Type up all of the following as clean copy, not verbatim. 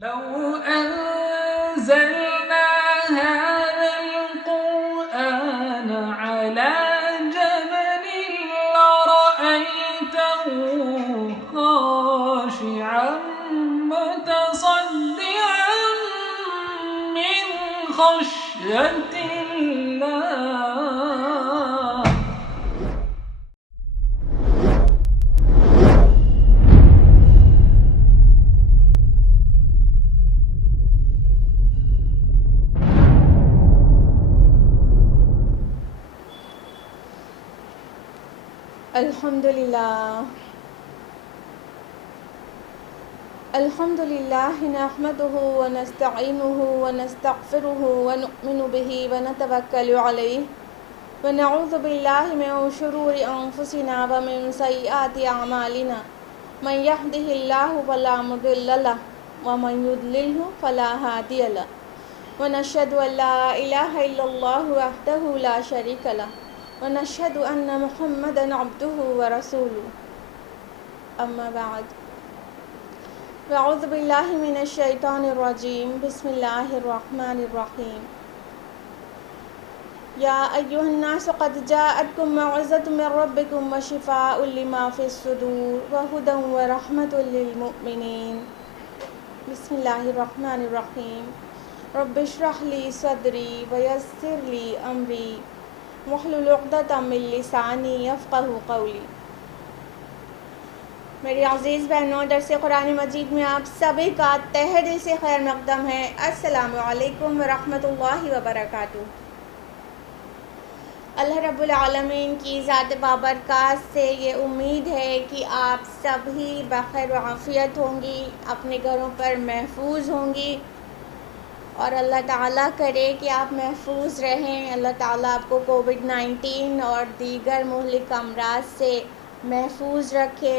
لو أنزلنا هذا القرآن على جبل لرأيته خاشعا متصدعا من خشية الله. الحمدللہ نحمده ونستعینه ونستغفره ونؤمن به ونتوکل علیہ ونعوذ باللہ من شرور انفسنا ومن سیئات اعمالنا من يهده الله فلا مضل له ومن يضلل فلا هادي له ونشهد ان لا اله الا الله وحده لا شريك له ونشهد ان محمدا عبده ورسوله اما بعد اعوذ باللہ من الشیطان الرجیم بسم اللہ الرحمن الرحیم یا ایہا الناس قد جاءتکم موعظۃ من ربکم وشفاء لما فی الصدور وہدی ورحمۃ للمؤمنین بسم اللہ الرحمن الرحیم رب اشرح لی صدری ویسر لی امری واحلل عقدۃ من لسانی یفقہوا قولی۔ میری عزیز بہنوں، درس قرآن مجید میں آپ سبھی کا تہہ دل سے خیر مقدم ہے۔ السلام علیکم ورحمۃ اللہ وبرکاتہ۔ اللہ رب العالمین کی ذات بابرکات سے یہ امید ہے کہ آپ سبھی بخیر و عافیت ہوں گی، اپنے گھروں پر محفوظ ہوں گی، اور اللہ تعالیٰ کرے کہ آپ محفوظ رہیں۔ اللہ تعالیٰ آپ کو کووڈ-19 اور دیگر مہلک امراض سے محفوظ رکھے۔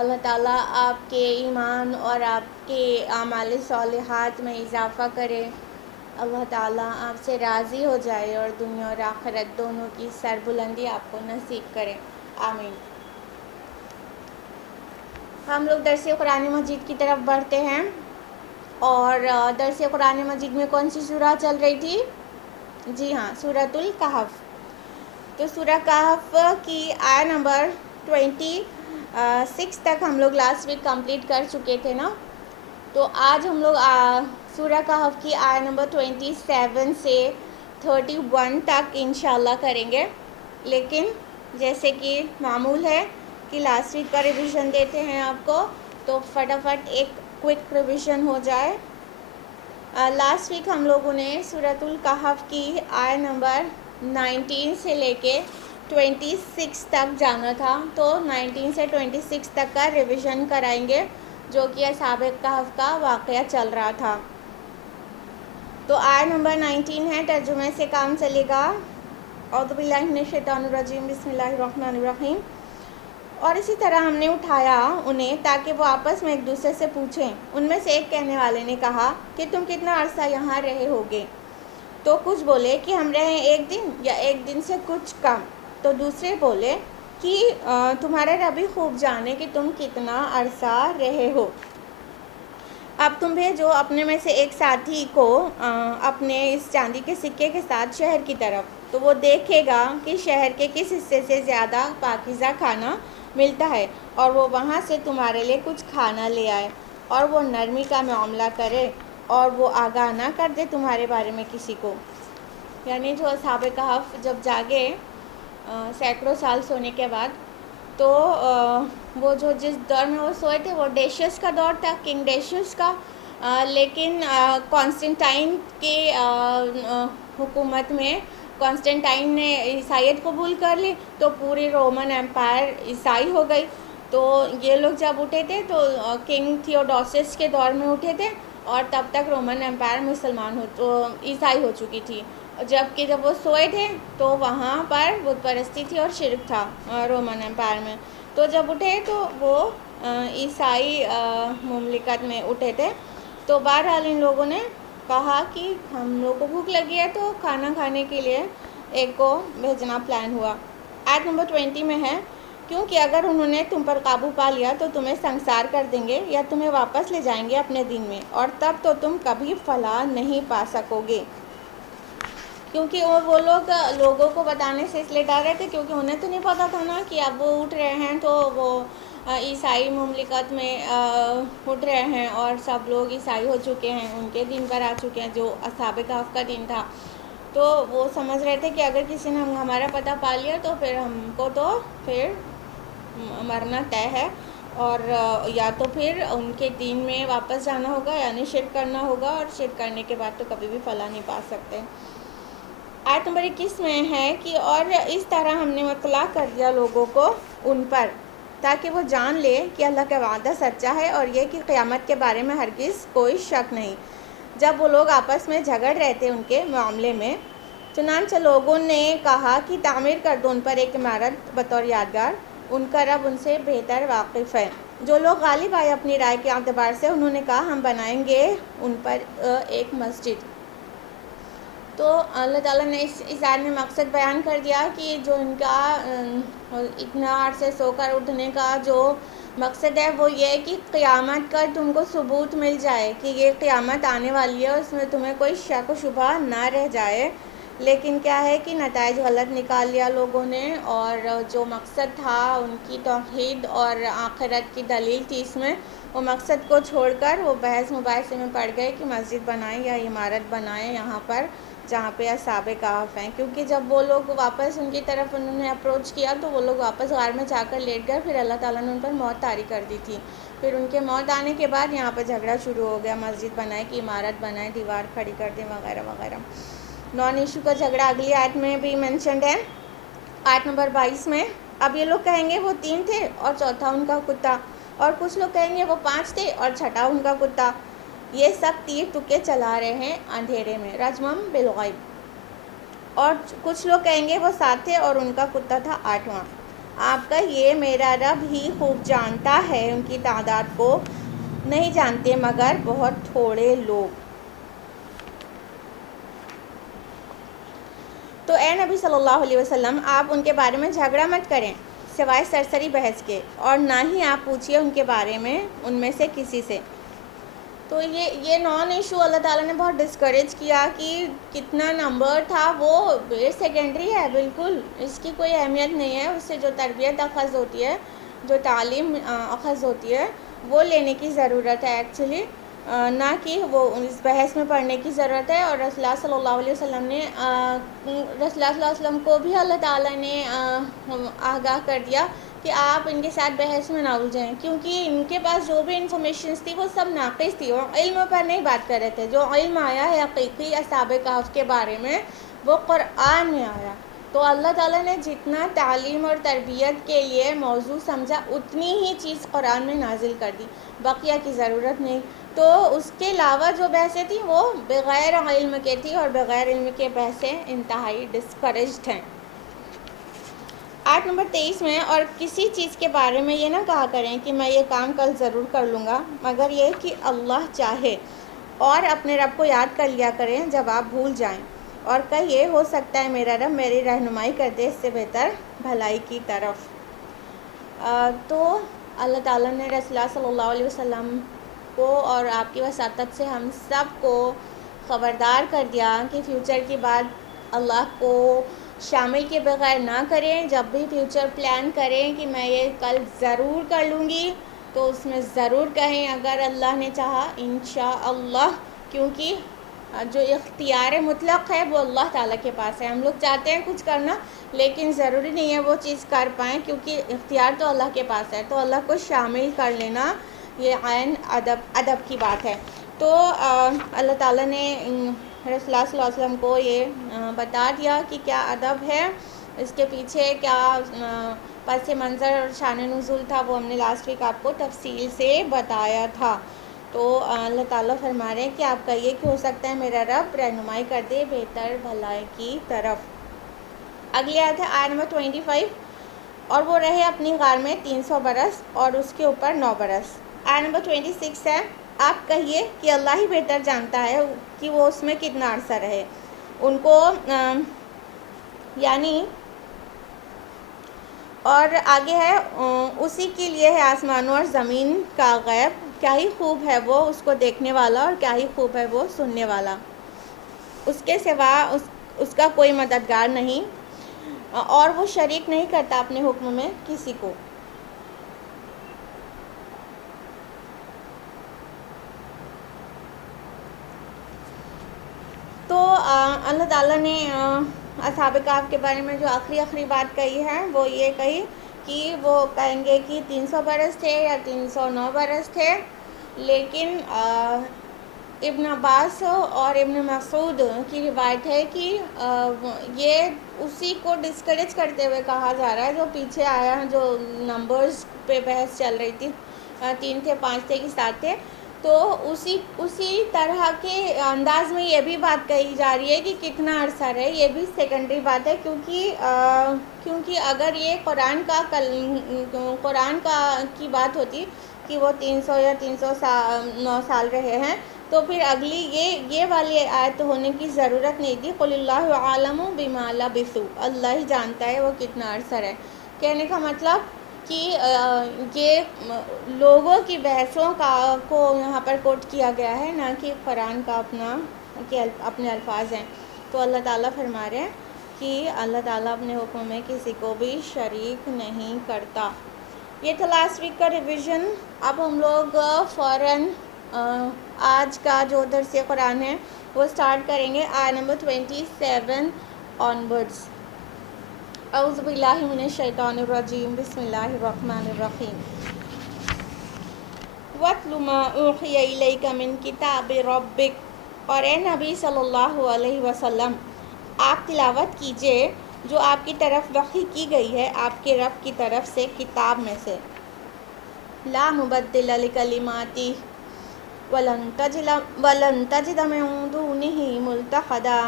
اللہ تعالیٰ آپ کے ایمان اور آپ کے اعمال صالحات میں اضافہ کرے۔ اللہ تعالیٰ آپ سے راضی ہو جائے اور دنیا اور آخرت دونوں کی سربلندی آپ کو نصیب کرے، آمین۔ ہم لوگ درس قرآن مجید کی طرف بڑھتے ہیں، اور درس قرآن مجید میں کون سی سورہ چل رہی تھی؟ جی ہاں، سورۃ الکہف۔ تو سورہ کہف کی آیت نمبر 26 تک ہم لوگ لاسٹ ویک کمپلیٹ کر چکے تھے نا۔ تو آج ہم لوگ سورہ کہف کی آیت نمبر 27 سے 31 تک انشاءاللہ کریں گے، لیکن جیسے کہ معمول ہے کہ لاسٹ ویک کا ریویژن دیتے ہیں آپ کو، تو فٹافٹ ایک کوئک ریویژن ہو جائے۔ لاسٹ ویک ہم لوگوں نے سورۃ الکہف کی آیت نمبر 19 سے لے کے 26 تک جانا تھا، تو 19 سے 26 تک کا ریویژن کرائیں گے، جو کہ اصحاب کہف کا واقعہ چل رہا تھا۔ تو آیت نمبر 19 ہے، ترجمے سے کام چلے گا۔ اعوذ باللہ من الشیطان الرجیم، بسم اللہ الرحمن الرحیم۔ اور اسی طرح ہم نے اٹھایا انہیں تاکہ وہ آپس میں ایک دوسرے سے پوچھیں۔ ان میں سے ایک کہنے والے نے کہا کہ تم کتنا عرصہ یہاں رہے ہوگے؟ تو کچھ بولے کہ ہم رہے 1 دن یا 1 دن سے کچھ کم۔ تو دوسرے بولے کہ تمہارا رب ہی خوب جانے کہ تم کتنا عرصہ رہے ہو۔ اب تم بھیجو اپنے میں سے ایک ساتھی کو اپنے اس چاندی کے سکے کے ساتھ شہر کی طرف، تو وہ دیکھے گا کہ شہر کے کس حصے سے زیادہ پاکیزہ کھانا ملتا ہے، اور وہ وہاں سے تمہارے لیے کچھ کھانا لے آئے، اور وہ نرمی کا معاملہ کرے اور وہ آگاہ نہ کر دے تمہارے بارے میں کسی کو۔ یعنی جو اصحاب کہف جب جاگے سینکڑوں سال سونے کے بعد، تو وہ جو جس دور میں وہ سوئے تھے وہ ڈیشیس کا دور تھا، کنگ ڈیشیس کا، لیکن کانسٹنٹائن کے حکومت میں کانسٹنٹائن نے عیسائیت قبول کر لی، تو پوری رومن امپائر عیسائی ہو گئی۔ تو یہ لوگ جب اٹھے تھے تو کنگ تھیوڈوسس کے دور میں اٹھے تھے، اور تب تک رومن امپائر عیسائی ہو چکی تھی، جبکہ جب وہ سوئے تھے تو وہاں پر بت پرستی تھی اور شرک تھا رومن امپائر میں۔ تو جب اٹھے تو وہ عیسائی مملکت میں اٹھے تھے۔ تو بہرحال ان لوگوں نے کہا کہ ہم لوگوں کو بھوک لگی ہے، تو کھانا کھانے کے لیے ایک کو بھیجنا پلان ہوا۔ آیت نمبر 20 میں ہے کیونکہ اگر انہوں نے تم پر قابو پا لیا تو تمہیں سنسار کر دیں گے یا تمہیں واپس لے جائیں گے اپنے دین میں، اور تب تو تم کبھی فلاح نہیں پا سکو گے۔ کیونکہ وہ لوگ لوگوں کو بتانے سے اس لیے ڈر رہے تھے کیونکہ انہیں تو نہیں پتہ تھا نا کہ اب وہ اٹھ رہے ہیں تو وہ عیسائی مملکت میں اٹھ رہے ہیں اور سب لوگ عیسائی ہو چکے ہیں، ان کے دین پر آ چکے ہیں جو اصحاب کہف کا دین تھا۔ تو وہ سمجھ رہے تھے کہ اگر کسی نے ہمارا پتہ پا لیا تو پھر ہم کو تو پھر مرنا طے ہے، اور یا تو پھر ان کے دین میں واپس جانا ہوگا یعنی شرک کرنا ہوگا، اور شرک کرنے کے بعد تو کبھی بھی فلاح نہیں پا سکتے۔ آیت نمبر 21 میں ہے کہ اور اس طرح ہم نے اطلاع کر دیا لوگوں کو ان پر تاکہ وہ جان لے کہ اللہ کا وعدہ سچا ہے اور یہ کہ قیامت کے بارے میں ہرگز کوئی شک نہیں۔ جب وہ لوگ آپس میں جھگڑ رہے تھے ان کے معاملے میں، چنانچہ لوگوں نے کہا کہ تعمیر کر دو ان پر ایک عمارت بطور یادگار، ان کا رب ان سے بہتر واقف ہے۔ جو لوگ غالب آئے اپنی رائے کے اعتبار سے، انہوں نے کہا ہم بنائیں گے ان پر ایک مسجد۔ تو اللہ تعالیٰ نے اس آیت میں مقصد بیان کر دیا کہ جو ان کا اتنا عرصے سو کر اٹھنے کا جو مقصد ہے وہ یہ کہ قیامت کا تم کو ثبوت مل جائے کہ یہ قیامت آنے والی ہے، اس میں تمہیں کوئی شک و شبہ نہ رہ جائے۔ لیکن کیا ہے کہ نتائج غلط نکال لیا لوگوں نے، اور جو مقصد تھا ان کی توحید اور آخرت کی دلیل تھی اس میں، وہ مقصد کو چھوڑ کر وہ بحث مباحثے میں پڑ گئے کہ مسجد بنائیں یا عمارت بنائیں یہاں پر جہاں پہ اصحاب کہف ہیں۔ کیونکہ جب وہ لوگ واپس ان کی طرف انہوں نے اپروچ کیا تو وہ لوگ واپس غار میں جا کر لیٹ گئے، پھر اللہ تعالیٰ نے ان پر موت طاری کر دی تھی۔ پھر ان کے موت آنے کے بعد یہاں پہ جھگڑا شروع ہو گیا، مسجد بنائے کہ عمارت بنائے، دیوار کھڑی کر دیں وغیرہ وغیرہ۔ نان ایشو کا جھگڑا اگلی آیت میں بھی مینشنڈ ہے، آیت نمبر 22 میں۔ اب یہ لوگ کہیں گے وہ 3 تھے اور چوتھا ان کا کتا، اور کچھ لوگ کہیں گے وہ 5 تھے اور چھٹا ان کا کتا۔ یہ سب تیر ٹکے چلا رہے ہیں اندھیرے میں، رجمم بالغیب۔ اور کچھ لوگ کہیں گے وہ 7 تھے اور ان کا کتا تھا 8واں۔ آپ کا یہ میرا رب ہی خوب جانتا ہے، ان کی تعداد کو نہیں جانتے مگر بہت تھوڑے لوگ۔ تو اے نبی صلی اللہ علیہ وسلم، آپ ان کے بارے میں جھگڑا مت کریں سوائے سرسری بحث کے، اور نہ ہی آپ پوچھئے ان کے بارے میں ان میں سے کسی سے۔ تو یہ نان ایشو اللہ تعالیٰ نے بہت ڈسکریج کیا کہ کتنا نمبر تھا وہ سیکنڈری ہے، بالکل اس کی کوئی اہمیت نہیں ہے۔ اس سے جو تربیت اخذ ہوتی ہے، جو تعلیم اخذ ہوتی ہے وہ لینے کی ضرورت ہے ایکچولی، نہ کہ وہ اس بحث میں پڑھنے کی ضرورت ہے۔ اور رسول اللہ صلی اللہ علیہ وسلم نے رسول اللہ صلی اللہ علیہ وسلم کو بھی اللہ تعالیٰ نے آگاہ کر دیا کہ آپ ان کے ساتھ بحث میں نہ الجھیں، کیونکہ ان کے پاس جو بھی انفارمیشنز تھی وہ سب ناقص تھی، وہ علم پر نہیں بات کر رہے تھے۔ جو علم آیا ہے حقیقی اصحاب کہف کے بارے میں وہ قرآن میں آیا۔ تو اللہ تعالیٰ نے جتنا تعلیم اور تربیت کے لیے موضوع سمجھا اتنی ہی چیز قرآن میں نازل کر دی، بقیہ کی ضرورت نہیں۔ تو اس کے علاوہ جو بحثیں تھیں وہ بغیر علم کے تھی، اور بغیر علم کے بحثیں انتہائی ڈسکریجڈ ہیں۔ آیت نمبر 23 میں، اور کسی چیز کے بارے میں یہ نہ کہا کریں کہ میں یہ کام کل ضرور کر لوں گا، مگر یہ کہ اللہ چاہے، اور اپنے رب کو یاد کر لیا کریں جب آپ بھول جائیں، اور کہیے ہو سکتا ہے میرا رب میری رہنمائی کر دے اس سے بہتر بھلائی کی طرف۔ تو اللہ تعالیٰ نے رسول اللہ صلی اللہ علیہ وسلم کو اور آپ کی وساطت سے ہم سب کو خبردار کر دیا کہ فیوچر کی بات اللہ کو شامل کے بغیر نہ کریں۔ جب بھی فیوچر پلان کریں کہ میں یہ کل ضرور کر لوں گی تو اس میں ضرور کہیں اگر اللہ نے چاہا انشاءاللہ، کیونکہ جو اختیار مطلق ہے وہ اللہ تعالیٰ کے پاس ہے۔ ہم لوگ چاہتے ہیں کچھ کرنا لیکن ضروری نہیں ہے وہ چیز کر پائیں، کیونکہ اختیار تو اللہ کے پاس ہے۔ تو اللہ کو شامل کر لینا یہ عین ادب کی بات ہے۔ تو اللہ تعالیٰ نے رسول اللہ صلی اللہ علیہ وسلم کو یہ بتا دیا کہ کیا ادب ہے، اس کے پیچھے کیا پس منظر اور شان نزول تھا، وہ ہم نے لاسٹ ویک آپ کو تفصیل سے بتایا تھا۔ تو اللہ تعالیٰ فرما رہے ہیں کہ آپ کہیے کہ ہو سکتا ہے میرا رب رہنمائی کر دے بہتر بھلائی کی طرف۔ اگلی آیت ہے آیت نمبر 25، اور وہ رہے اپنی غار میں 300 برس اور اس کے اوپر 9 برس۔ آیت نمبر 26 ہے، آپ کہیے کہ اللہ ہی بہتر جانتا ہے کہ وہ اس میں کتنا عرصہ رہے۔ ان کو یعنی اور آگے ہے اسی کے لیے ہے آسمانوں اور زمین کا غیب، کیا ہی خوب ہے وہ اس کو دیکھنے والا اور کیا ہی خوب ہے وہ سننے والا، اس کے سوا اس کا کوئی مددگار نہیں، اور وہ شریک نہیں کرتا اپنے حکم میں کسی کو۔ تو اللہ تعالیٰ نے اصحاب کہف کے بارے میں جو آخری بات کہی ہے وہ یہ کہی کہ وہ کہیں گے کہ 300 برس تھے یا 309 برس تھے، لیکن ابن عباس اور ابن مسعود کی روایت ہے کہ یہ اسی کو ڈسکریج کرتے ہوئے کہا جا رہا ہے جو پیچھے آیا ہے، جو نمبرز پہ بحث چل رہی تھی، 3 تھے، 5 تھے کہ 7 تھے، تو اسی طرح کے انداز میں یہ بھی بات کہی جا رہی ہے کہ کتنا عرصہ رہے، یہ بھی سیکنڈری بات ہے، کیونکہ اگر یہ قرآن کی بات ہوتی کہ وہ 300 یا 309 سال رہے ہیں، تو پھر اگلی یہ والی آیت ہونے کی ضرورت نہیں تھی، قُلِ اللَّهُ أَعْلَمُ بِمَا لَبِثُوا، اللہ ہی جانتا ہے وہ کتنا عرصہ رہے۔ کہنے کا مطلب کہ یہ لوگوں کی بحثوں کو یہاں پر کوٹ کیا گیا ہے، نہ کہ قرآن کا اپنے الفاظ ہیں۔ تو اللہ تعالیٰ فرما رہے ہیں کہ اللہ تعالیٰ اپنے حکم میں کسی کو بھی شریک نہیں کرتا۔ یہ تھا لاسٹ ویک کا ریویژن۔ اب ہم لوگ فوراً آج کا جو درس قرآن ہے وہ سٹارٹ کریں گے آیت نمبر 27 آنورڈز۔ اعوذ باللہ من الشیطان الرجیم، بسم اللہ الرحمن الرحیم۔ وَاتْلُ مَا أُوحِيَ إِلَيْكَ مِنْ كِتَابِ رَبِّكَ، اور اے نبی صلی اللہ علیہ وسلم آپ تلاوت کیجئے جو آپ کی طرف وحی کی گئی ہے آپ کے رب کی طرف سے کتاب میں سے، لا مبدل لکلماتہ وَلَن تَجِدَ مِن دُونِهِ مُلْتَحَدًا،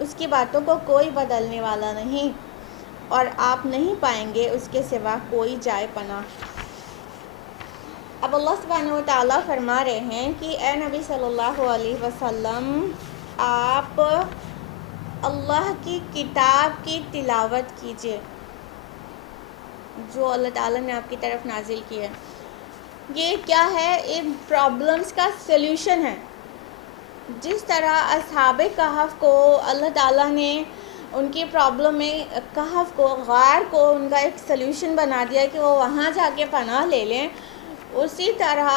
اس کی باتوں کو کوئی بدلنے والا نہیں اور آپ نہیں پائیں گے اس کے سوا کوئی جائے پناہ۔ اب اللہ سبحانہ وتعالیٰ فرما رہے ہیں کہ اے نبی صلی اللہ علیہ وسلم آپ اللہ کی کتاب کی تلاوت کیجئے جو اللہ تعالیٰ نے آپ کی طرف نازل کی ہے۔ یہ کیا ہے؟ ان پرابلمز کا سلوشن ہے۔ جس طرح اصحاب کہف کو اللہ تعالیٰ نے ان کی پرابلم میں کہف کو، غار کو ان کا ایک سلوشن بنا دیا کہ وہ وہاں جا کے پناہ لے لیں، اسی طرح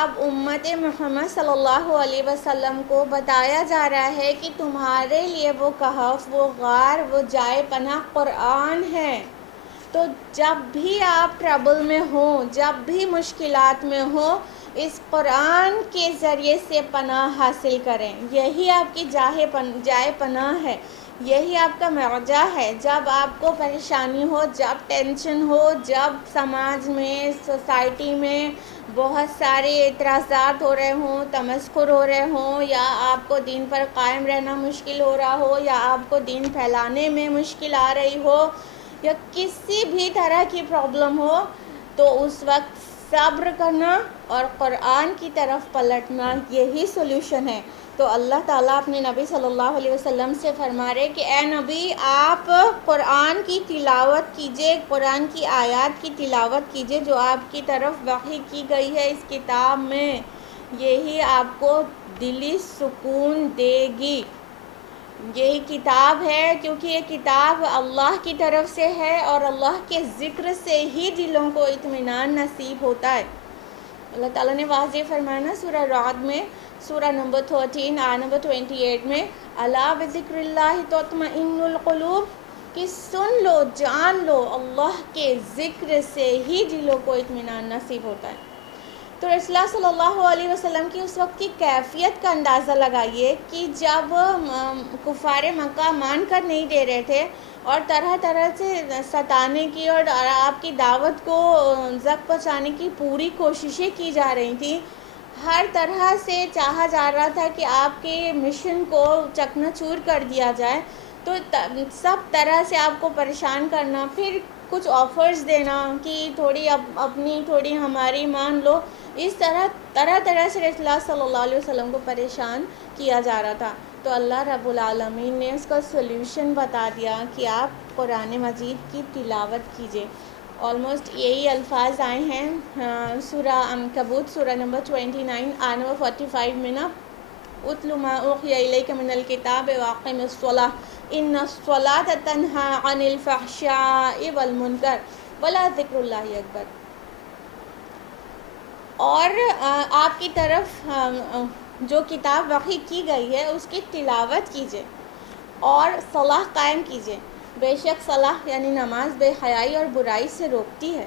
اب امت محمد صلی اللہ علیہ وسلم کو بتایا جا رہا ہے کہ تمہارے لیے وہ کہف، وہ غار، وہ جائے پناہ قرآن ہے۔ تو جب بھی آپ ٹربل میں ہوں، جب بھی مشکلات میں ہوں، اس قرآن کے ذریعے سے پناہ حاصل کریں، یہی آپ کی جائے پناہ ہے، یہی آپ کا مرجع ہے۔ جب آپ کو پریشانی ہو، جب ٹینشن ہو، جب سماج میں، سوسائٹی میں بہت سارے اعتراضات ہو رہے ہوں، تمسخر ہو رہے ہوں، یا آپ کو دین پر قائم رہنا مشکل ہو رہا ہو، یا آپ کو دین پھیلانے میں مشکل آ رہی ہو، یا کسی بھی طرح کی پرابلم ہو، تو اس وقت صبر کرنا اور قرآن کی طرف پلٹنا، یہی سلوشن ہے۔ تو اللہ تعالیٰ اپنے نبی صلی اللہ علیہ وسلم سے فرما رہے کہ اے نبی آپ قرآن کی تلاوت کیجئے، قرآن کی آیات کی تلاوت کیجئے جو آپ کی طرف وحی کی گئی ہے اس کتاب میں، یہی آپ کو دلی سکون دے گی۔ یہی کتاب ہے، کیونکہ یہ کتاب اللہ کی طرف سے ہے اور اللہ کے ذکر سے ہی دلوں کو اطمینان نصیب ہوتا ہے۔ اللہ تعالیٰ نے واضح فرمایا نا سورہ رعد میں، سورہ نمبر 13 آیت نمبر 28 میں، الا بذکر اللہ تطمئن القلوب، کہ سن لو، جان لو، اللہ کے ذکر سے ہی دلوں کو اطمینان نصیب ہوتا ہے۔ تو رسول اللہ صلی اللہ علیہ وسلم کی اس وقت کی کیفیت کا اندازہ لگائیے کہ جب کفار مکہ مان کر نہیں دے رہے تھے اور طرح طرح سے ستانے کی اور آپ کی دعوت کو زخم پہنچانے کی پوری کوششیں کی جا رہی تھیں، ہر طرح سے چاہا جا رہا تھا کہ آپ کے مشن کو چکنا چور کر دیا جائے، تو سب طرح سے آپ کو پریشان کرنا، پھر کچھ آفرز دینا کہ تھوڑی اپنی تھوڑی ہماری مان لو، اس طرح سے رسول اللہ صلی اللہ علیہ وسلم کو پریشان کیا جا رہا تھا۔ تو اللہ رب العالمین نے اس کا سلوشن بتا دیا کہ آپ قرآن مجید کی تلاوت کیجئے۔ آلموسٹ یہی الفاظ آئے ہیں سورہ عنکبوت سورہ نمبر 29 آیت نمبر 45 میں نا، اتل ما اوحی الیک من الکتاب واقم الصلاۃ ان الصلاۃ تنہی عن الفحشاء والمنکر ولذکر اللہ اکبر۔ اور آپ کی طرف جو کتاب وحی کی گئی ہے اس کی تلاوت کیجیے اور صلاح قائم کیجیے، بے شک صلاح یعنی نماز بے حیائی اور برائی سے روکتی ہے،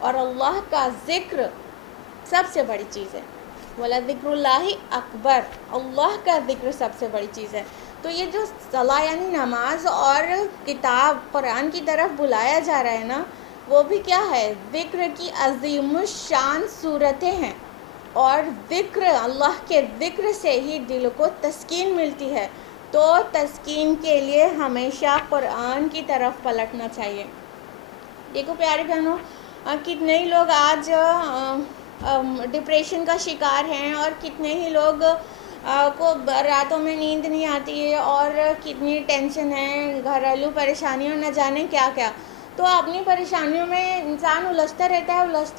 اور اللہ کا ذکر سب سے بڑی چیز ہے، وَلَذِكْرُ اللَّهِ اکبر، اللہ کا ذکر سب سے بڑی چیز ہے۔ تو یہ جو صلاح یعنی نماز اور کتاب قرآن کی طرف بلایا جا رہا ہے نا، وہ بھی کیا ہے؟ ذکر کی عظیم الشان صورتیں ہیں، اور ذکر، اللہ کے ذکر سے ہی دل کو تسکین ملتی ہے، تو تسکین کے لیے ہمیشہ قرآن کی طرف پلٹنا چاہیے۔ دیکھو پیارے بہنوں، کتنے ہی لوگ آج ڈپریشن کا شکار ہیں، اور کتنے ہی لوگ کو راتوں میں نیند نہیں آتی ہے، اور کتنی ٹینشن ہے، گھریلو پریشانیوں نہ جانے کیا کیا۔ تو اپنی پریشانیوں میں انسان الجھتا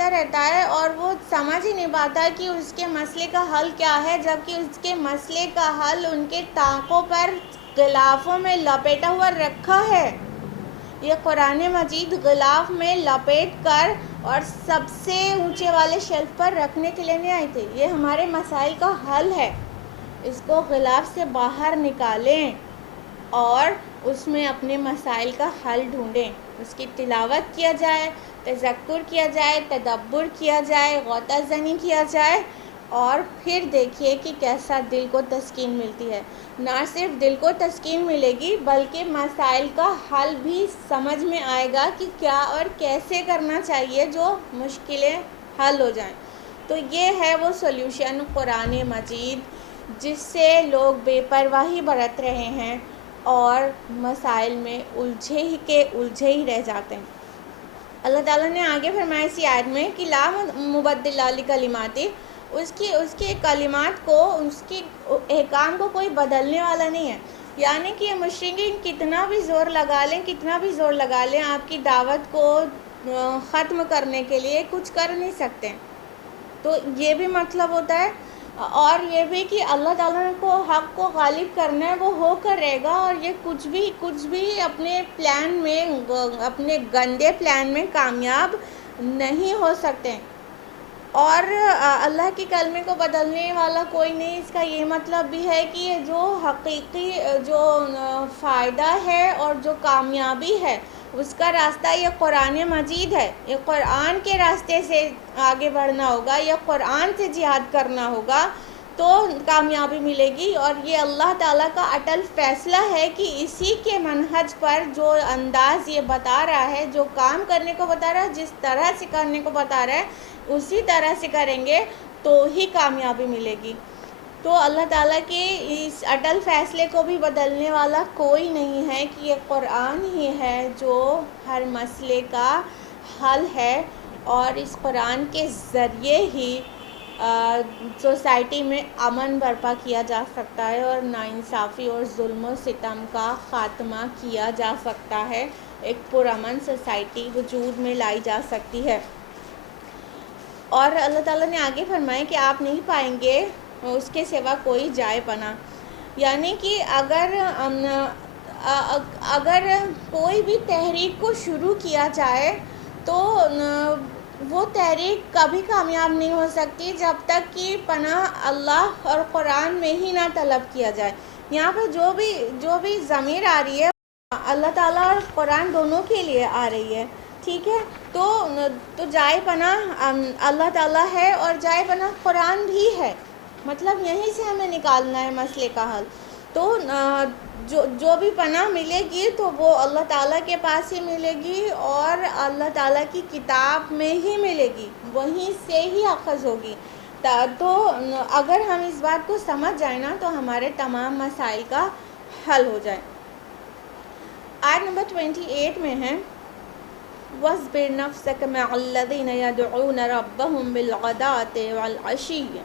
رہتا ہے اور وہ سمجھ ہی نہیں پاتا کہ اس کے مسئلے کا حل کیا ہے، جبکہ اس کے مسئلے کا حل ان کے ٹانکوں پر غلافوں میں لپیٹا ہوا رکھا ہے۔ یہ قرآن مجید غلاف میں لپیٹ کر اور سب سے اونچے والے شیلف پر رکھنے کے لیے نہیں آئی تھی، یہ ہمارے مسائل کا حل ہے۔ اس کو غلاف سے باہر نکالیں اور اس میں اپنے مسائل کا حل ڈھونڈیں، اس کی تلاوت کیا جائے، تذکر کیا جائے، تدبر کیا جائے، غوطہ زنی کیا جائے، اور پھر دیکھیے کہ کیسا دل کو تسکین ملتی ہے۔ نہ صرف دل کو تسکین ملے گی بلکہ مسائل کا حل بھی سمجھ میں آئے گا کہ کیا اور کیسے کرنا چاہیے جو مشکلیں حل ہو جائیں۔ تو یہ ہے وہ سولوشن قرآن مجید جس سے لوگ بے پرواہی برت رہے ہیں اور مسائل میں الجھے ہی رہ جاتے ہیں۔ اللہ تعالیٰ نے آگے فرمایا اسی آیت میں کہ لا مبدل لکلماتی، اس کے کلمات کو، اس کی احکام کو کوئی بدلنے والا نہیں ہے۔ یعنی کہ یہ مشرکین کتنا بھی زور لگا لیں آپ کی دعوت کو ختم کرنے کے لیے کچھ کر نہیں سکتے۔ تو یہ بھی مطلب ہوتا ہے، اور یہ بھی کہ اللہ تعالیٰ کو حق کو غالب کرنا ہے، وہ ہو کر رہے گا، اور یہ کچھ بھی اپنے پلان میں، اپنے گندے پلان میں کامیاب نہیں ہو سکتے۔ اور اللہ کے کلمے کو بدلنے والا کوئی نہیں۔ اس کا یہ مطلب بھی ہے کہ یہ جو حقیقی جو فائدہ ہے اور جو کامیابی ہے اس کا راستہ یہ قرآن مجید ہے، یہ قرآن کے راستے سے آگے بڑھنا ہوگا، یہ قرآن سے جہاد کرنا ہوگا تو کامیابی ملے گی۔ اور یہ اللہ تعالیٰ کا اٹل فیصلہ ہے کہ اسی کے منہج پر جو انداز یہ بتا رہا ہے، جو کام کرنے کو بتا رہا ہے، جس طرح سے کرنے کو بتا رہا ہے اسی طرح سے کریں گے تو ہی کامیابی ملے گی۔ تو اللہ تعالیٰ کے اس اٹل فیصلے کو بھی بدلنے والا کوئی نہیں ہے کہ یہ قرآن ہی ہے جو ہر مسئلے کا حل ہے، اور اس قرآن کے ذریعے ہی سوسائٹی میں امن برپا کیا جا سکتا ہے، اور ناانصافی اور ظلم و ستم کا خاتمہ کیا جا سکتا ہے، ایک پرامن سوسائٹی وجود میں لائی جا سکتی ہے۔ اور اللہ تعالیٰ نے آگے فرمایا کہ آپ نہیں پائیں گے اس کے سوا کوئی جائے پناہ۔ یعنی کہ اگر کوئی بھی تحریک کو شروع کیا جائے تو وہ تحریک کبھی کامیاب نہیں ہو سکتی جب تک کہ پناہ اللہ اور قرآن میں ہی نہ طلب کیا جائے۔ یہاں پہ جو بھی ضمیر آ رہی ہے اللہ تعالیٰ اور قرآن دونوں کے لیے آ رہی ہے، ٹھیک ہے؟ تو جائے پناہ اللہ تعالیٰ ہے اور جائے پناہ قرآن بھی ہے، مطلب یہیں سے ہمیں نکالنا ہے مسئلے کا حل۔ تو جو بھی پناہ ملے گی تو وہ اللہ تعالیٰ کے پاس ہی ملے گی، اور اللہ تعالیٰ کی کتاب میں ہی ملے گی، وہیں سے ہی اخذ ہوگی۔ تو اگر ہم اس بات کو سمجھ جائیں نا تو ہمارے تمام مسائل کا حل ہو جائے۔ آیت نمبر 28 میں ہے وَاصْبِرْ نَفْسَكَ مَعَ الَّذِينَ يَدْعُونَ رَبَّهُمْ بِالْغَدَاةِ وَالْعَشِيِّ،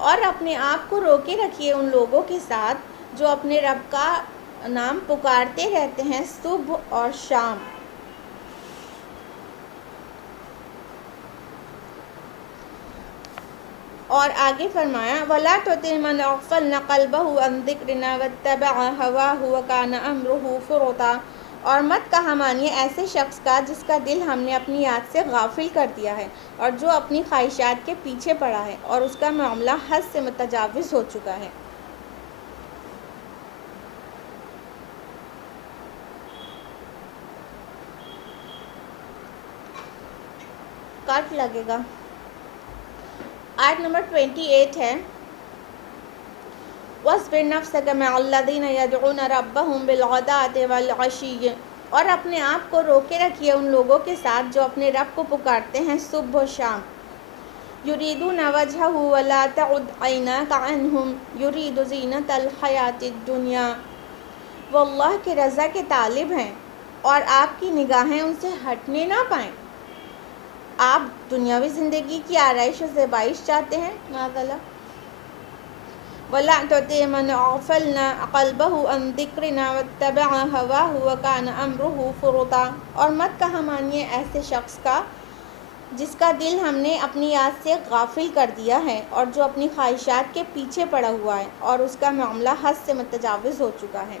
اور اپنے آپ کو روکے رکھیے ان لوگوں کے ساتھ جو اپنے رب کا نام پکارتے رہتے ہیں صبح اور شام۔ اور آگے فرمایا وَلَا تُطِعْ مَنْ أَغْفَلْنَا قَلْبَهُ عَنْ ذِكْرِنَا وَاتَّبَعَ هَوَاهُ وَكَانَ أَمْرُهُ فُرُطًا، اور مت کہا مانیے ایسے شخص کا جس کا دل ہم نے اپنی یاد سے غافل کر دیا ہے اور جو اپنی خواہشات کے پیچھے پڑا ہے اور اس کا معاملہ حد سے متجاوز ہو چکا ہے۔ کٹ لگے گا۔ آیت نمبر 28 ہے وَاصْبِرْ نَفْسَكَ مَعَ الَّذِينَ يَدْعُونَ رَبَّهُمْ بِالْغَدَاةِ وَالْعَشِيِّ، اور اپنے آپ کو روکے رکھیے ان لوگوں کے ساتھ جو اپنے رب کو پکارتے ہیں صبح و شام۔ يُرِيدُونَ وَجْهَهُ وَلَا تَعُدْ عَيْنَاكَ عَنْهُمْ يُرِيدُ زِينَةَ الْحَيَاةِ الدُّنْيَا، وہ اللہ کے رضا کے طالب ہیں اور آپ کی نگاہیں ان سے ہٹنے نہ پائیں، آپ دنیاوی زندگی کی آرائش و زیبائش چاہتے ہیں۔ معاذ وَلَا تُطِعْ مَنْ أَغْفَلْنَا قَلْبَهُ عَنْ ذِكْرِنَا وَاتَّبَعَ هَوَاهُ وَكَانَ أَمْرُهُ فُرُطًا، اور مت کہا مانیے ایسے شخص کا جس کا دل ہم نے اپنی یاد سے غافل کر دیا ہے اور جو اپنی خواہشات کے پیچھے پڑا ہوا ہے اور اس کا معاملہ حد سے متجاوز ہو چکا ہے۔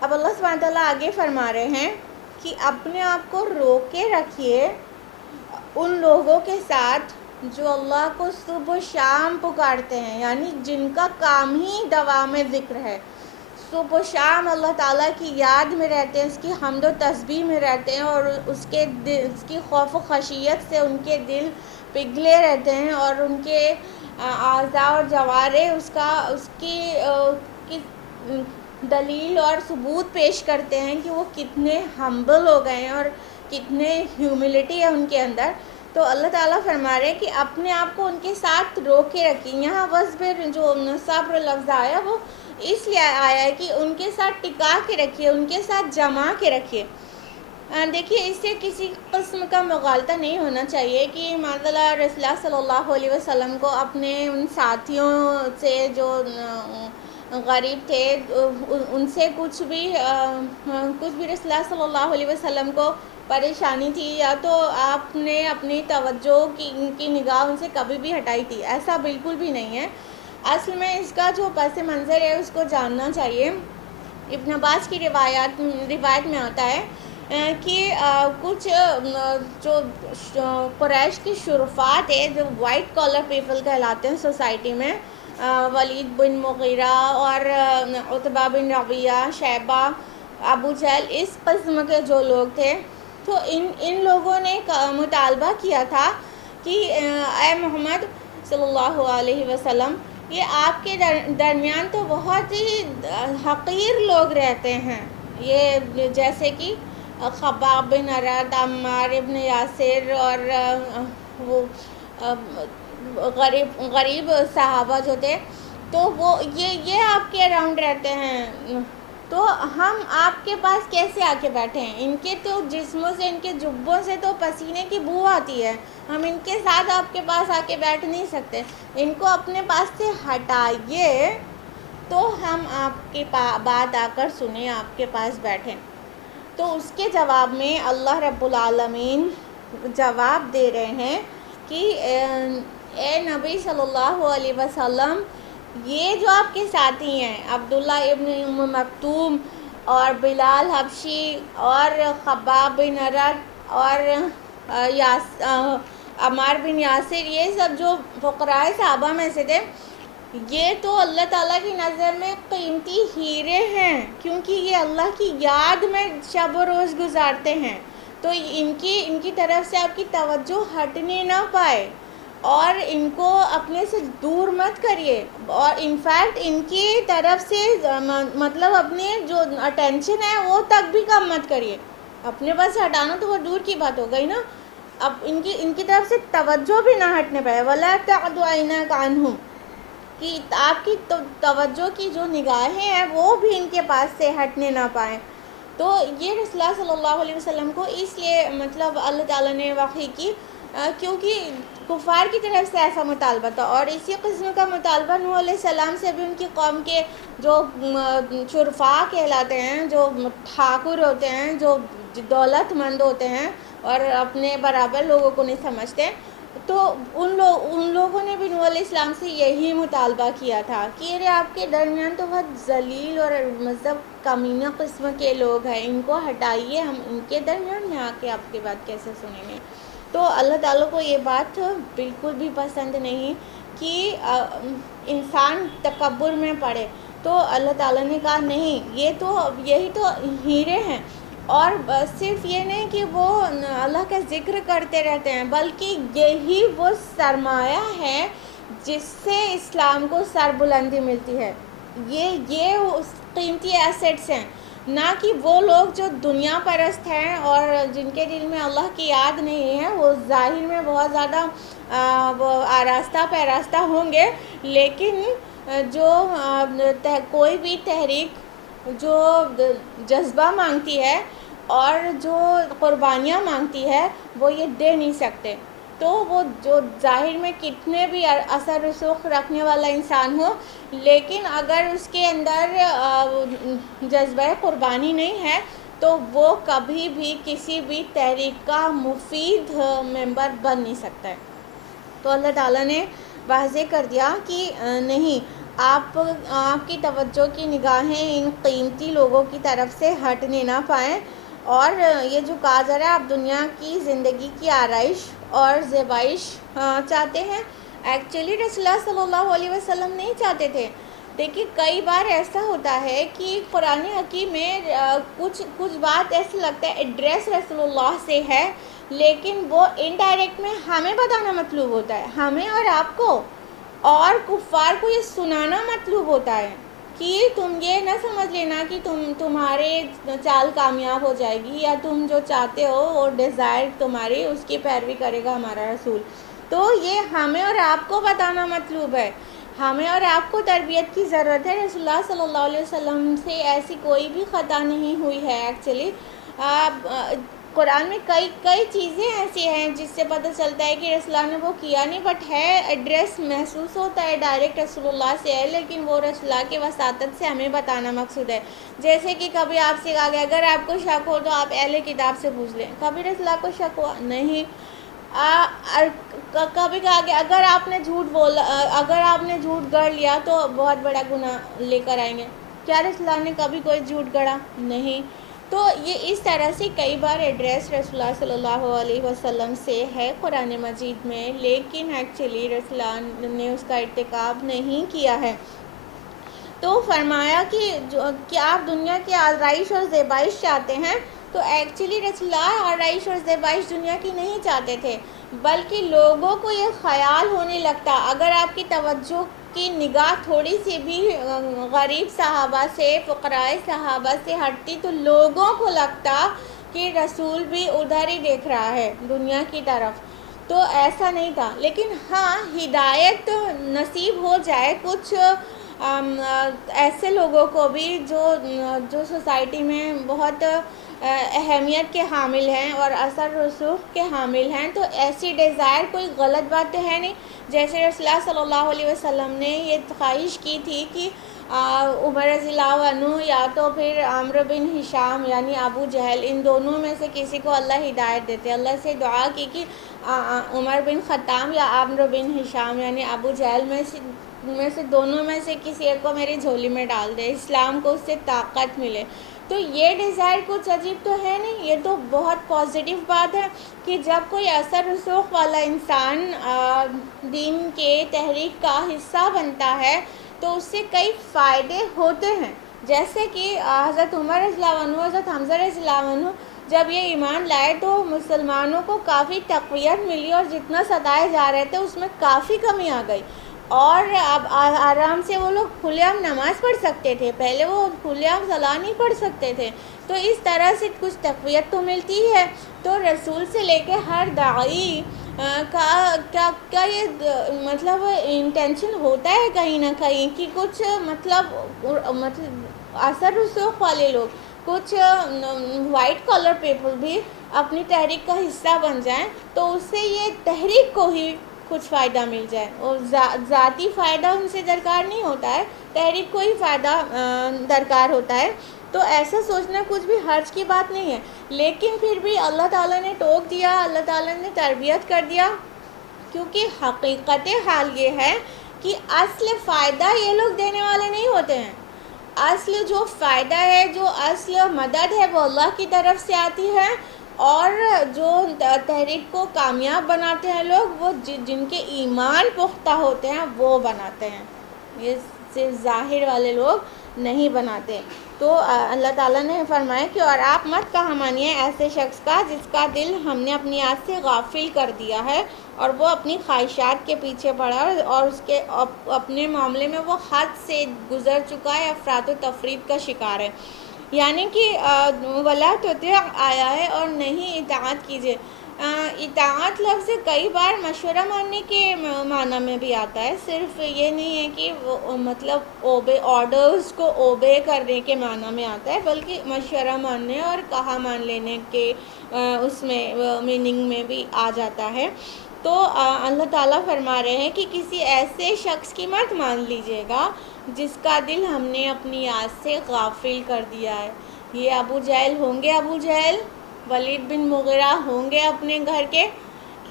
اب اللہ سبحانہ تعالیٰ آگے فرما رہے ہیں کہ اپنے آپ کو روکے رکھیے ان لوگوں کے ساتھ جو اللہ کو صبح و شام پکارتے ہیں، یعنی جن کا کام ہی دوام ذکر ہے، صبح و شام اللہ تعالیٰ کی یاد میں رہتے ہیں، اس کی حمد و تسبیح میں رہتے ہیں اور اس کی خوف و خشیت سے ان کے دل پگھلے رہتے ہیں اور ان کے اعضاء اور جوارح اس کی دلیل اور ثبوت پیش کرتے ہیں کہ وہ کتنے ہمبل ہو گئے ہیں اور کتنے ہیوملٹی ہے ان کے اندر۔ تو اللہ تعالیٰ فرما رہے ہیں کہ اپنے آپ کو ان کے ساتھ روکے رکھیں۔ یہاں وصبر جو صبر لفظ آیا وہ اس لیے آیا ہے کہ ان کے ساتھ ٹکا کے رکھیے، ان کے ساتھ جما کے رکھیے۔ دیکھیے اس سے کسی قسم کا مغالطہ نہیں ہونا چاہیے کہ معاذ اللہ رسول اللہ صلی اللہ علیہ وسلم کو اپنے ان ساتھیوں سے جو غریب تھے ان سے کچھ بھی رسول اللہ صلی اللہ علیہ وسلم کو پریشانی تھی یا تو آپ نے اپنی توجہ کی نگاہ ان سے کبھی بھی ہٹائی تھی، ایسا بالکل بھی نہیں ہے۔ اصل میں اس کا جو پس منظر ہے اس کو جاننا چاہیے۔ ابن عباس کی روایت میں آتا ہے کہ کچھ جو قریش کی شرفاء تھے جو وائٹ کالر پیپل کہلاتے ہیں سوسائٹی میں، ولید بن مغیرہ اور عتبہ بن ربیعہ، شیبہ، ابو جہل، اس قسم کے جو لوگ تھے، تو ان لوگوں نے مطالبہ کیا تھا کہ اے محمد صلی اللہ علیہ وسلم، یہ آپ کے درمیان تو بہت ہی حقیر لوگ رہتے ہیں، یہ جیسے کہ خباب بن ارد، عمار ابن یاسر اور وہ غریب صحابہ جو تھے، تو وہ یہ آپ کے اراؤنڈ رہتے ہیں، تو ہم آپ کے پاس کیسے آ کے بیٹھے ہیں؟ ان کے تو جسموں سے، ان کے جبوں سے تو پسینے کی بو آتی ہے، ہم ان کے ساتھ آپ کے پاس آ کے بیٹھ نہیں سکتے، ان کو اپنے پاس سے ہٹائیے تو ہم آپ کی بات آ کر سنیں، آپ کے پاس بیٹھیں۔ تو اس کے جواب میں اللہ رب العالمین جواب دے رہے ہیں کہ اے نبی صلی اللہ علیہ وسلم، یہ جو آپ کے ساتھی ہیں عبداللہ ابن ام مکتوم اور بلال حبشی اور خباب بن ارد اور عمار بن یاسر، یہ سب جو فقراء صحابہ میں سے تھے، یہ تو اللہ تعالیٰ کی نظر میں قیمتی ہیرے ہیں، کیونکہ یہ اللہ کی یاد میں شب و روز گزارتے ہیں، تو ان کی طرف سے آپ کی توجہ ہٹنے نہ پائے اور ان کو اپنے سے دور مت کریے، اور انفیکٹ ان کی طرف سے مطلب اپنے جو اٹینشن ہے وہ تک بھی کم مت کریے، اپنے پاس سے ہٹانا تو وہ دور کی بات ہو گئی نا، اب ان کی طرف سے توجہ بھی نہ ہٹنے پائے۔ وَلَا تَعْدُ عَيْنَاكَ عَنْهُمْ، کہ آپ کی توجہ کی جو نگاہیں ہیں وہ بھی ان کے پاس سے ہٹنے نہ پائیں۔ تو یہ رسول اللہ صلی اللہ علیہ وسلم کو اس لیے مطلب اللہ تعالیٰ نے وحی کی کیونکہ کفار کی طرف سے ایسا مطالبہ تھا، اور اسی قسم کا مطالبہ نوح علیہ السلام سے بھی ان کی قوم کے جو شرفاء کہلاتے ہیں، جو ٹھاکر ہوتے ہیں، جو دولت مند ہوتے ہیں اور اپنے برابر لوگوں کو نہیں سمجھتے، تو ان لوگوں نے بھی نوح علیہ السلام سے یہی مطالبہ کیا تھا کہ ارے آپ کے درمیان تو بہت ذلیل اور مطلب کمینہ قسم کے لوگ ہیں، ان کو ہٹائیے، ہم ان کے درمیان میں آ کے آپ کی بات کیسے سنیں گے۔ تو اللہ تعالیٰ کو یہ بات بالکل بھی پسند نہیں کہ انسان تکبر میں پڑے۔ تو اللہ تعالیٰ نے کہا نہیں، یہی تو ہیرے ہیں، اور صرف یہ نہیں کہ وہ اللہ کا ذکر کرتے رہتے ہیں، بلکہ یہی وہ سرمایہ ہے جس سے اسلام کو سربلندی ملتی ہے۔ یہ اس قیمتی ایسٹس ہیں، نہ کہ وہ لوگ جو دنیا پرست ہیں اور جن کے دل میں اللہ کی یاد نہیں ہے، وہ ظاہر میں بہت زیادہ وہ آراستہ پیراستہ ہوں گے، لیکن جو کوئی بھی تحریک جو جذبہ مانگتی ہے اور جو قربانیاں مانگتی ہے وہ یہ دے نہیں سکتے۔ تو وہ جو ظاہر میں کتنے بھی اثر رسوخ رکھنے والا انسان ہو، لیکن اگر اس کے اندر جذبہ قربانی نہیں ہے تو وہ کبھی بھی کسی بھی تحریک کا مفید ممبر بن نہیں سکتا ہے۔ تو اللہ تعالیٰ نے واضح کر دیا کہ نہیں، آپ کی توجہ کی نگاہیں ان قیمتی لوگوں کی طرف سے ہٹنے نہ پائیں، اور یہ جو کہا جا رہا ہے آپ دنیا کی زندگی کی آرائش اور زیبائش چاہتے ہیں، ایکچولی رسول اللہ صلی اللہ علیہ وسلم نہیں چاہتے تھے۔ دیکھیے کئی بار ایسا ہوتا ہے کہ قرآن حکیم میں کچھ بات ایسا لگتا ہے ایڈریس رسول اللہ سے ہے، لیکن وہ انڈائریکٹ میں ہمیں بتانا مطلوب ہوتا ہے، ہمیں اور آپ کو، اور کفار کو یہ سنانا مطلوب ہوتا ہے کہ تم یہ نہ سمجھ لینا کہ تمہارے چال کامیاب ہو جائے گی، یا تم جو چاہتے ہو اور ڈیزائر تمہاری اس کی پیروی کرے گا ہمارا رسول۔ تو یہ ہمیں اور آپ کو بتانا مطلوب ہے، ہمیں اور آپ کو تربیت کی ضرورت ہے۔ رسول اللہ صلی اللہ علیہ وسلم سے ایسی کوئی بھی خطا نہیں ہوئی ہے۔ ایکچولی قرآن میں کئی چیزیں ایسی ہیں جس سے پتہ چلتا ہے کہ رسول اللہ نے وہ کیا نہیں، بٹ ہے ایڈریس محسوس ہوتا ہے ڈائریکٹ رسول اللہ سے ہے، لیکن وہ رسول اللہ کے وساطت سے ہمیں بتانا مقصود ہے۔ جیسے کہ کبھی آپ سے کہا گیا اگر آپ کو شک ہو تو آپ اہل کتاب سے پوچھ لیں، کبھی رسول اللہ کو شک ہوا نہیں۔ کبھی کہا گیا اگر آپ نے جھوٹ گڑھ لیا تو بہت بڑا گناہ لے کر آئیں گے، کیا رسول اللہ نے کبھی کوئی جھوٹ گڑھا؟ نہیں۔ تو یہ اس طرح سے کئی بار ایڈریس رسول اللہ صلی اللہ علیہ وسلم سے ہے قرآن مجید میں، لیکن ایکچولی رسول اللہ نے اس کا ارتکاب نہیں کیا ہے۔ تو فرمایا کہ آپ دنیا کی آرائش اور زیبائش چاہتے ہیں، تو ایکچولی رسول اللہ آرائش اور زیبائش دنیا کی نہیں چاہتے تھے، بلکہ لوگوں کو یہ خیال ہونے لگتا اگر آپ کی توجہ کی نگاہ تھوڑی سی بھی غریب صحابہ سے، فقراء صحابہ سے ہٹتی تو لوگوں کو لگتا کہ رسول بھی ادھر ہی دیکھ رہا ہے دنیا کی طرف۔ تو ایسا نہیں تھا، لیکن ہاں ہدایت نصیب ہو جائے کچھ ایسے لوگوں کو بھی جو سوسائٹی میں بہت اہمیت کے حامل ہیں اور اثر رسوخ کے حامل ہیں، تو ایسی ڈیزائر کوئی غلط بات تو ہے نہیں۔ جیسے رسول اللہ صلی اللہ علیہ وسلم نے یہ خواہش کی تھی کہ عمر رضی اللہ عنہ یا تو پھر عمرو بن ہشام یعنی ابو جہل، ان دونوں میں سے کسی کو اللہ ہدایت دیتے۔ اللہ سے دعا کی کہ عمر بن خطاب یا عمرو بن ہشام یعنی ابو جہل میں سے دونوں میں سے کسی ایک کو میری جھولی میں ڈال دے، اسلام کو اس سے طاقت ملے۔ تو یہ ڈیزائر کچھ عجیب تو ہے نہیں، یہ تو بہت پازیٹیو بات ہے کہ جب کوئی اثر رسوخ والا انسان دین کے تحریک کا حصہ بنتا ہے تو اس سے کئی فائدے ہوتے ہیں، جیسے کہ حضرت عمر رضی اللہ عنہ، حضرت حمزہ رضی اللہ عنہ جب یہ ایمان لائے تو مسلمانوں کو کافی تقویت ملی، اور جتنا ستائے جا رہے تھے اس میں کافی کمی آ گئی، اور اب آرام سے وہ لوگ کھلے عام نماز پڑھ سکتے تھے، پہلے وہ کھلے عام صلاح نہیں پڑھ سکتے تھے۔ تو اس طرح سے کچھ تقویت تو ملتی ہے۔ تو رسول سے لے کے ہر داعی کا یہ مطلب انٹینشن ہوتا ہے کہیں نہ کہیں کہ کچھ مطلب اثر رسوخ والے لوگ، کچھ وائٹ کلر پیپل بھی اپنی تحریک کا حصہ بن جائیں، تو اس سے یہ تحریک کو ہی کچھ فائدہ مل جائے، اور ذاتی فائدہ ان سے درکار نہیں ہوتا ہے، تحریک کو ہی فائدہ درکار ہوتا ہے۔ تو ایسا سوچنا کچھ بھی حرج کی بات نہیں ہے، لیکن پھر بھی اللہ تعالیٰ نے ٹوک دیا، اللہ تعالیٰ نے تربیت کر دیا کیونکہ حقیقت حال یہ ہے کہ اصل فائدہ یہ لوگ دینے والے نہیں ہوتے ہیں. اصل جو فائدہ ہے، جو اصل مدد ہے وہ اللہ کی طرف سے آتی ہے، اور جو تحریک کو کامیاب بناتے ہیں لوگ، وہ جن کے ایمان پختہ ہوتے ہیں وہ بناتے ہیں. یہ صرف ظاہر والے لوگ نہیں بناتے. تو اللہ تعالیٰ نے فرمایا کہ اور آپ مت کہا مانیے ایسے شخص کا جس کا دل ہم نے اپنی یاد سے غافل کر دیا ہے، اور وہ اپنی خواہشات کے پیچھے پڑا ہے، اور اس کے اپنے معاملے میں وہ حد سے گزر چکا ہے، افراط و تفرید کا شکار ہے. یعنی کہ ولا تطیع آیا ہے اور نہیں اطاعت کیجیے. اطاعت لفظ کئی بار مشورہ ماننے کے معنی میں بھی آتا ہے، صرف یہ نہیں ہے کہ وہ مطلب آرڈرز کو اوبے کرنے کے معنی میں آتا ہے، بلکہ مشورہ ماننے اور کہا مان لینے کے اس میں میننگ میں بھی آ جاتا ہے. تو اللہ تعالیٰ فرما رہے ہیں کہ کسی ایسے شخص کی مت مان لیجیے گا جس کا دل ہم نے اپنی یاد سے غافل کر دیا ہے. یہ ابو جہل ہوں گے، ابو جہل ولید بن مغیرہ ہوں گے اپنے گھر کے،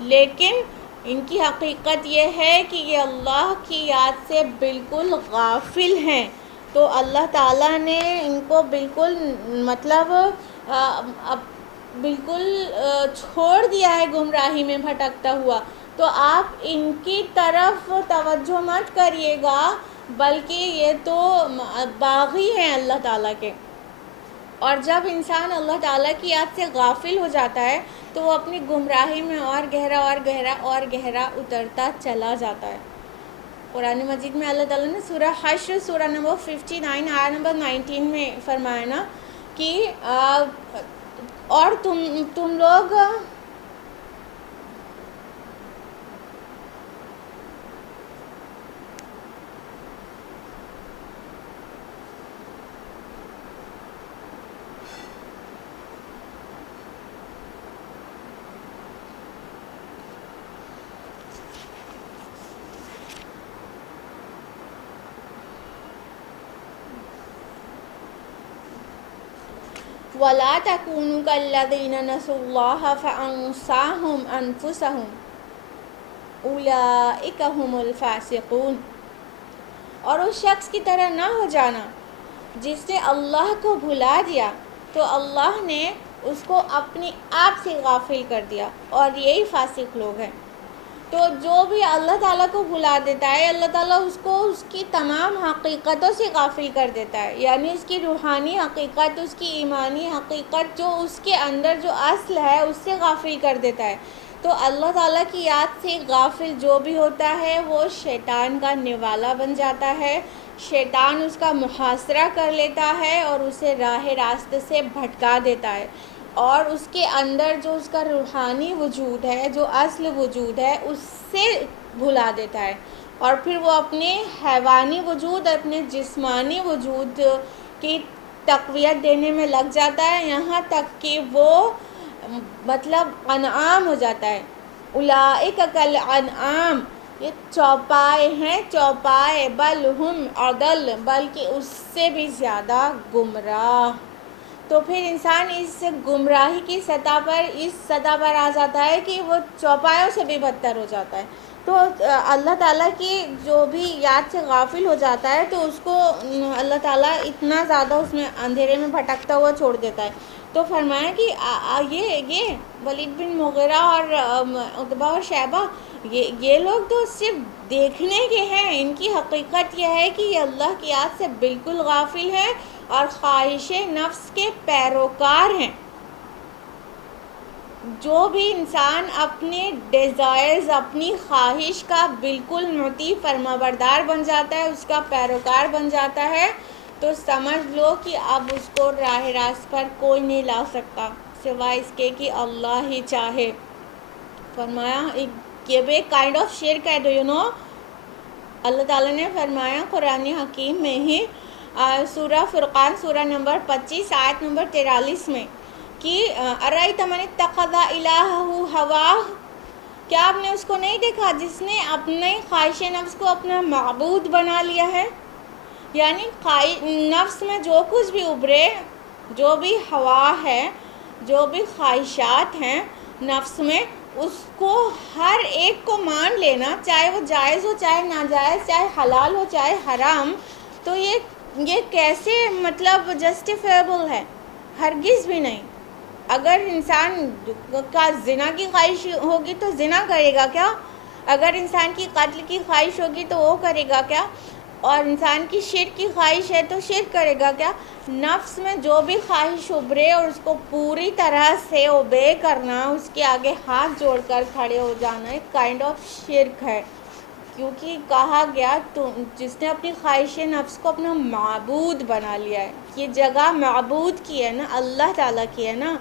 لیکن ان کی حقیقت یہ ہے کہ یہ اللہ کی یاد سے بالکل غافل ہیں. تو اللہ تعالیٰ نے ان کو بالکل مطلب بالکل چھوڑ دیا ہے گمراہی میں بھٹکتا ہوا. تو آپ ان کی طرف توجہ مت کریے گا، بلکہ یہ تو باغی ہیں اللہ تعالیٰ کے. اور جب انسان اللہ تعالیٰ کی یاد سے غافل ہو جاتا ہے تو وہ اپنی گمراہی میں اور گہرا اور گہرا اور گہرا اترتا چلا جاتا ہے. قرآن مجید میں اللہ تعالیٰ نے سورہ حشر سورہ نمبر 59 آیت نمبر 19 میں فرمایا نا کہ اور تم لوگ وَلَا تَكُونُوا كَالَّذِينَ نَسُوا اللَّهَ فَأَنسَاهُمْ أَنفُسَهُمْ أُولَئِكَ هُمُ الْفَاسِقُونَ. اور اس شخص کی طرح نہ ہو جانا جس نے اللہ کو بھلا دیا تو اللہ نے اس کو اپنے آپ سے غافل کر دیا، اور یہی فاسق لوگ ہیں. تو جو بھی اللہ تعالیٰ کو بھلا دیتا ہے، اللہ تعالیٰ اس کو اس کی تمام حقیقتوں سے غافل کر دیتا ہے. یعنی اس کی روحانی حقیقت، اس کی ایمانی حقیقت، جو اس کے اندر جو اصل ہے اس سے غافل کر دیتا ہے. تو اللہ تعالیٰ کی یاد سے غافل جو بھی ہوتا ہے وہ شیطان کا نوالا بن جاتا ہے. شیطان اس کا محاصرہ کر لیتا ہے اور اسے راہ راست سے بھٹکا دیتا ہے، اور اس کے اندر جو اس کا روحانی وجود ہے، جو اصل وجود ہے، اس سے بھلا دیتا ہے. اور پھر وہ اپنے حیوانی وجود، اپنے جسمانی وجود کی تقویت دینے میں لگ جاتا ہے، یہاں تک کہ وہ مطلب انعام ہو جاتا ہے. اولئک کالانعام، یہ چوپائے ہیں، چوپائے، بل ہم اضل، بلکہ اس سے بھی زیادہ گمراہ. تو پھر انسان اس گمراہی کی سطح پر آ جاتا ہے کہ وہ چوپایوں سے بھی بدتر ہو جاتا ہے. تو اللہ تعالیٰ کی جو بھی یاد سے غافل ہو جاتا ہے تو اس کو اللہ تعالیٰ اتنا زیادہ اس میں اندھیرے میں بھٹکتا ہوا چھوڑ دیتا ہے. تو فرمایا کہ یہ ولید بن مغیرہ اور عتبہ اور شیبہ، یہ لوگ تو صرف دیکھنے کے ہیں، ان کی حقیقت یہ ہے کہ یہ اللہ کی یاد سے بالکل غافل ہیں اور خواہش نفس کے پیروکار ہیں. جو بھی انسان اپنے ڈیزائرز، اپنی خواہش کا بالکل مطیع فرمانبردار بن جاتا ہے، اس کا پیروکار بن جاتا ہے، تو سمجھ لو کہ اب اس کو راہ راست پر کوئی نہیں لا سکتا سوائے اس کے کہ اللہ ہی چاہے. فرمایا یہ بھی ایک کائنڈ آف شرک ہے. ڈو یو نو، اللہ تعالیٰ نے فرمایا قرآن حکیم میں ہی سورہ فرقان سورہ نمبر 25 آیت نمبر 43 میں کہ ارأیت من اتخذ الہہ ہواہ، کیا آپ نے اس کو نہیں دیکھا جس نے اپنے خواہش نفس کو اپنا معبود بنا لیا ہے. یعنی نفس میں جو کچھ بھی ابھرے، جو بھی ہوا ہے، جو بھی خواہشات ہیں نفس میں، اس کو ہر ایک کو مان لینا، چاہے وہ جائز ہو چاہے ناجائز، چاہے حلال ہو چاہے حرام، تو یہ کیسے مطلب جسٹیفیبل ہے؟ ہرگز بھی نہیں۔ اگر انسان کا زنا کی خواہش ہوگی تو زنا کرے گا کیا؟ اگر انسان کی قتل کی خواہش ہوگی تو وہ کرے گا کیا؟ اور انسان کی شرک کی خواہش ہے تو شرک کرے گا کیا؟ نفس میں جو بھی خواہش ابھرے اور اس کو پوری طرح سے اوبے کرنا، اس کے آگے ہاتھ جوڑ کر کھڑے ہو جانا، ایک کائنڈ آف شرک ہے۔ کیونکہ کہا گیا جس نے اپنی خواہش نفس کو اپنا معبود بنا لیا ہے، یہ جگہ معبود کی ہے نا، اللہ تعالیٰ کی ہے نا،